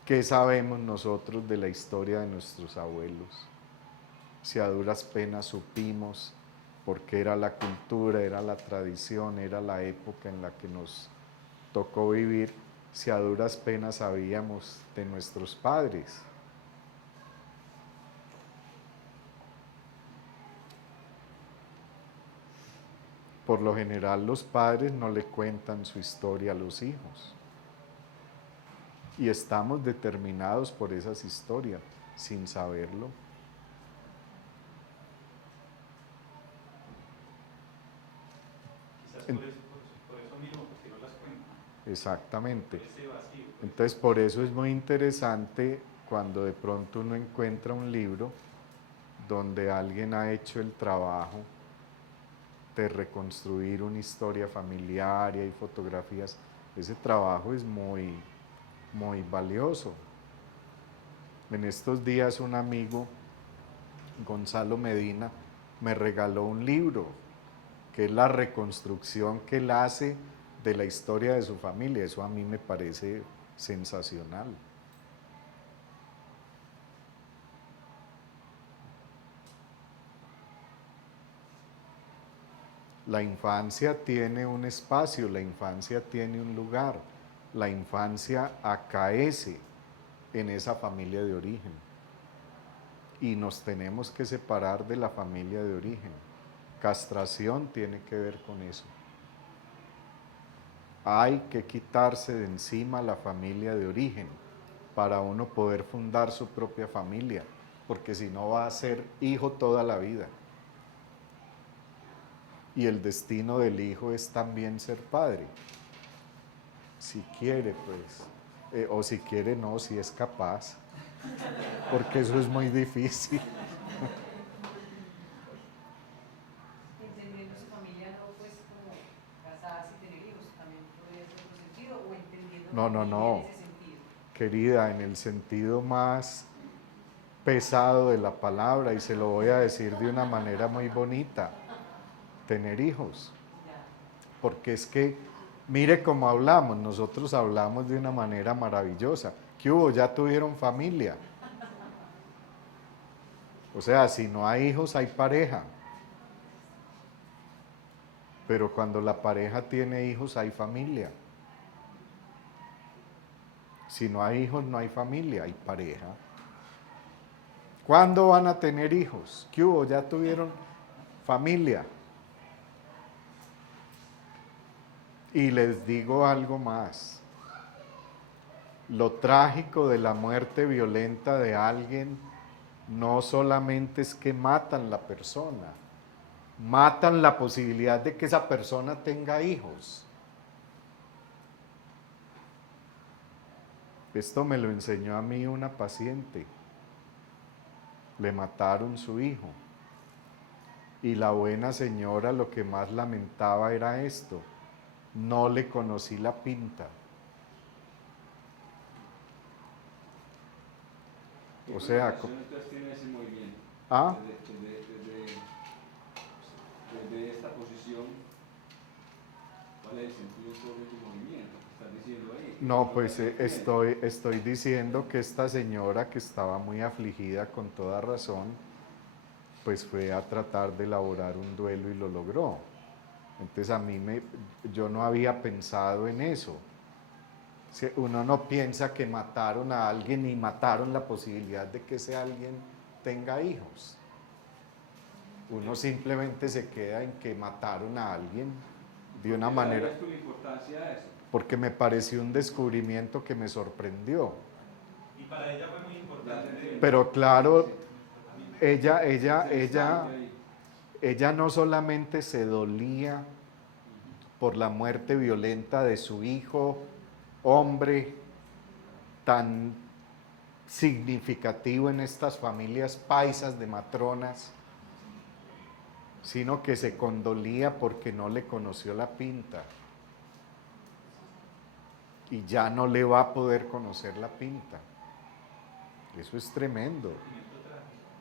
¿Qué sabemos nosotros de la historia de nuestros abuelos? Si a duras penas supimos, porque era la cultura, era la tradición, era la época en la que nos tocó vivir, si a duras penas sabíamos de nuestros padres. Por lo general los padres no le cuentan su historia a los hijos. Y estamos determinados por esas historias, sin saberlo. Quizás por eso mismo, porque no las cuentan. exactamente. ese vacío. Entonces, por eso es muy interesante cuando de pronto uno encuentra un libro donde alguien ha hecho el trabajo de reconstruir una historia familiar y hay fotografías. Ese trabajo es muy, muy valioso. En estos días un amigo, Gonzalo Medina, me regaló un libro que es la reconstrucción que él hace de la historia de su familia. Eso a mí me parece sensacional. La infancia tiene un espacio, la infancia tiene un lugar, la infancia acaece en esa familia de origen y nos tenemos que separar de la familia de origen. Castración tiene que ver con eso. Hay que quitarse de encima la familia de origen para uno poder fundar su propia familia, porque si no va a ser hijo toda la vida. Y el destino del hijo es también ser padre. Si quiere, pues, o si quiere no, si es capaz, porque eso es muy difícil. Entendiendo su familia no pues como casarse y tener hijos, también podría ser otro sentido, o entendiendo No, no, familia no. en ese sentido. Querida, en el sentido más pesado de la palabra, y se lo voy a decir de una manera muy bonita, tener hijos. Porque es que, mire cómo hablamos, nosotros hablamos de una manera maravillosa. ¿Qué hubo? Ya tuvieron familia. O sea, si no hay hijos, hay pareja. Pero cuando la pareja tiene hijos, hay familia. Si no hay hijos, no hay familia, hay pareja. ¿Cuándo van a tener hijos? ¿Qué hubo? Ya tuvieron familia. Y les digo algo más. Lo trágico de la muerte violenta de alguien no solamente es que matan la persona, matan la posibilidad de que esa persona tenga hijos. Esto me lo enseñó a mí una paciente. Le mataron su hijo. Y la buena señora lo que más lamentaba era esto: no le conocí la pinta. ¿Qué O sea, connotación entonces tiene ese movimiento? ¿ah? Desde esta posición, ¿cuál es el sentido sobre tu movimiento? ¿Qué estás diciendo ahí? No, pues estoy diciendo que esta señora, que estaba muy afligida con toda razón, pues fue a tratar de elaborar un duelo y lo logró. Entonces yo no había pensado en eso. Uno no piensa que mataron a alguien y mataron la posibilidad de que ese alguien tenga hijos. Uno simplemente se queda en que mataron a alguien de una manera... ¿Cuál es tu importancia a eso? Porque me pareció un descubrimiento que me sorprendió. Y para ella fue muy importante. Pero claro, ella no solamente se dolía por la muerte violenta de su hijo, hombre, tan significativo en estas familias paisas de matronas, sino que se condolía porque no le conoció la pinta. Y ya no le va a poder conocer la pinta. Eso es tremendo.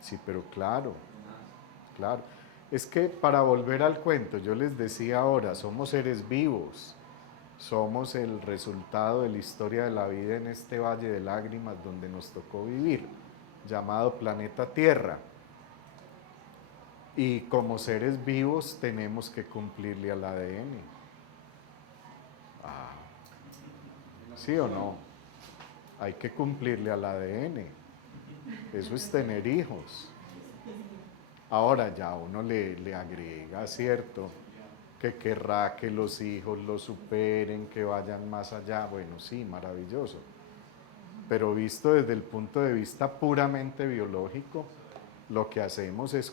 Sí, pero claro, claro. Es que para volver al cuento, yo les decía ahora, somos seres vivos, somos el resultado de la historia de la vida en este valle de lágrimas donde nos tocó vivir, llamado planeta Tierra. Y como seres vivos tenemos que cumplirle al ADN. ¿Sí o no? Hay que cumplirle al ADN. Eso es tener hijos. Ahora ya uno le agrega, ¿cierto? Que querrá que los hijos lo superen, que vayan más allá. Bueno, sí, maravilloso. Pero visto desde el punto de vista puramente biológico, lo que hacemos es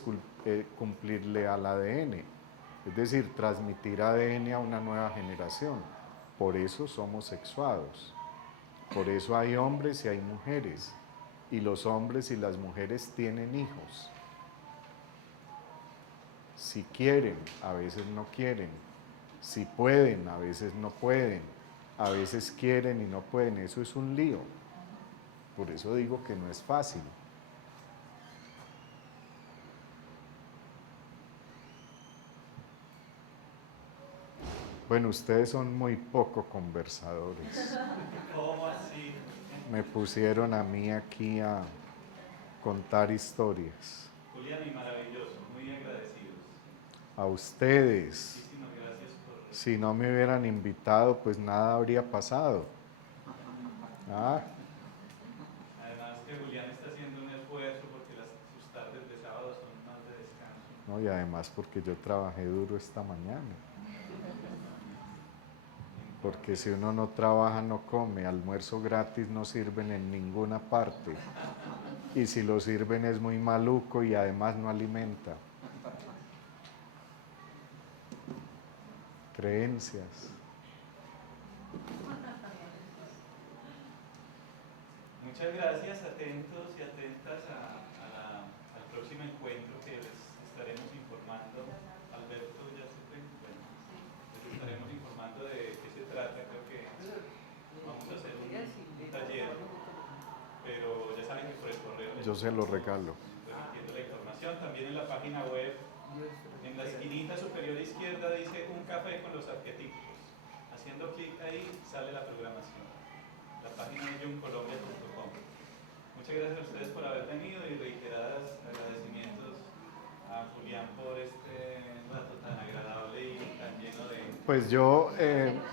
cumplirle al ADN. Es decir, transmitir ADN a una nueva generación. Por eso somos sexuados. Por eso hay hombres y hay mujeres. Y los hombres y las mujeres tienen hijos. Si quieren, a veces no quieren. Si pueden, a veces no pueden. A veces quieren y no pueden. Eso es un lío. Por eso digo que no es fácil. Bueno, ustedes son muy poco conversadores. ¿Cómo así? Me pusieron a mí aquí a contar historias. Julián, y maravilloso, muy agradecidos. A ustedes. Muchísimas gracias por... Si no me hubieran invitado, pues nada habría pasado. ¿Ah? Además que Julián está haciendo un esfuerzo porque sus tardes de sábado son más de descanso. No, y además porque yo trabajé duro esta mañana. Porque si uno no trabaja, no come. Almuerzo gratis no sirven en ninguna parte. Y si lo sirven es muy maluco y además no alimenta. Creencias. Muchas gracias, atentos y atentas al próximo encuentro que les estaremos informando. Alberto, ya se fue. Bueno, les estaremos informando de qué se trata. Creo que vamos a hacer un taller, pero ya saben que por el correo les Yo se lo regalo. remitiendo la información. También en la página web, en la esquinita superior izquierda dice un café con los arquetipos. Haciendo clic ahí sale la programación. La página es yoncolombia.com. Muchas gracias a ustedes por haber venido y reiteradas agradecimientos a Julián por este rato tan agradable y tan lleno de... Pues yo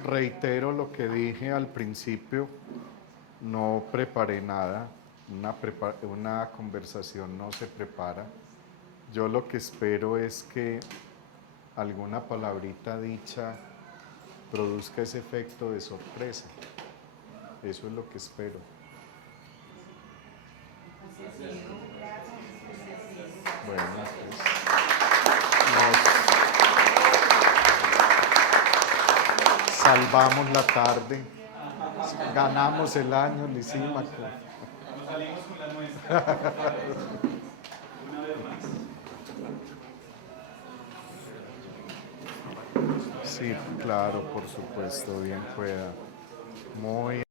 reitero lo que dije al principio, no preparé nada, una conversación no se prepara. Yo lo que espero es que alguna palabrita dicha produzca ese efecto de sorpresa. Eso es lo que espero. Bueno, pues nos salvamos la tarde, ganamos el año, Lisímaco. Nos salimos con la nuestra. Una vez más. Sí, claro, por supuesto, bien pueda. Muy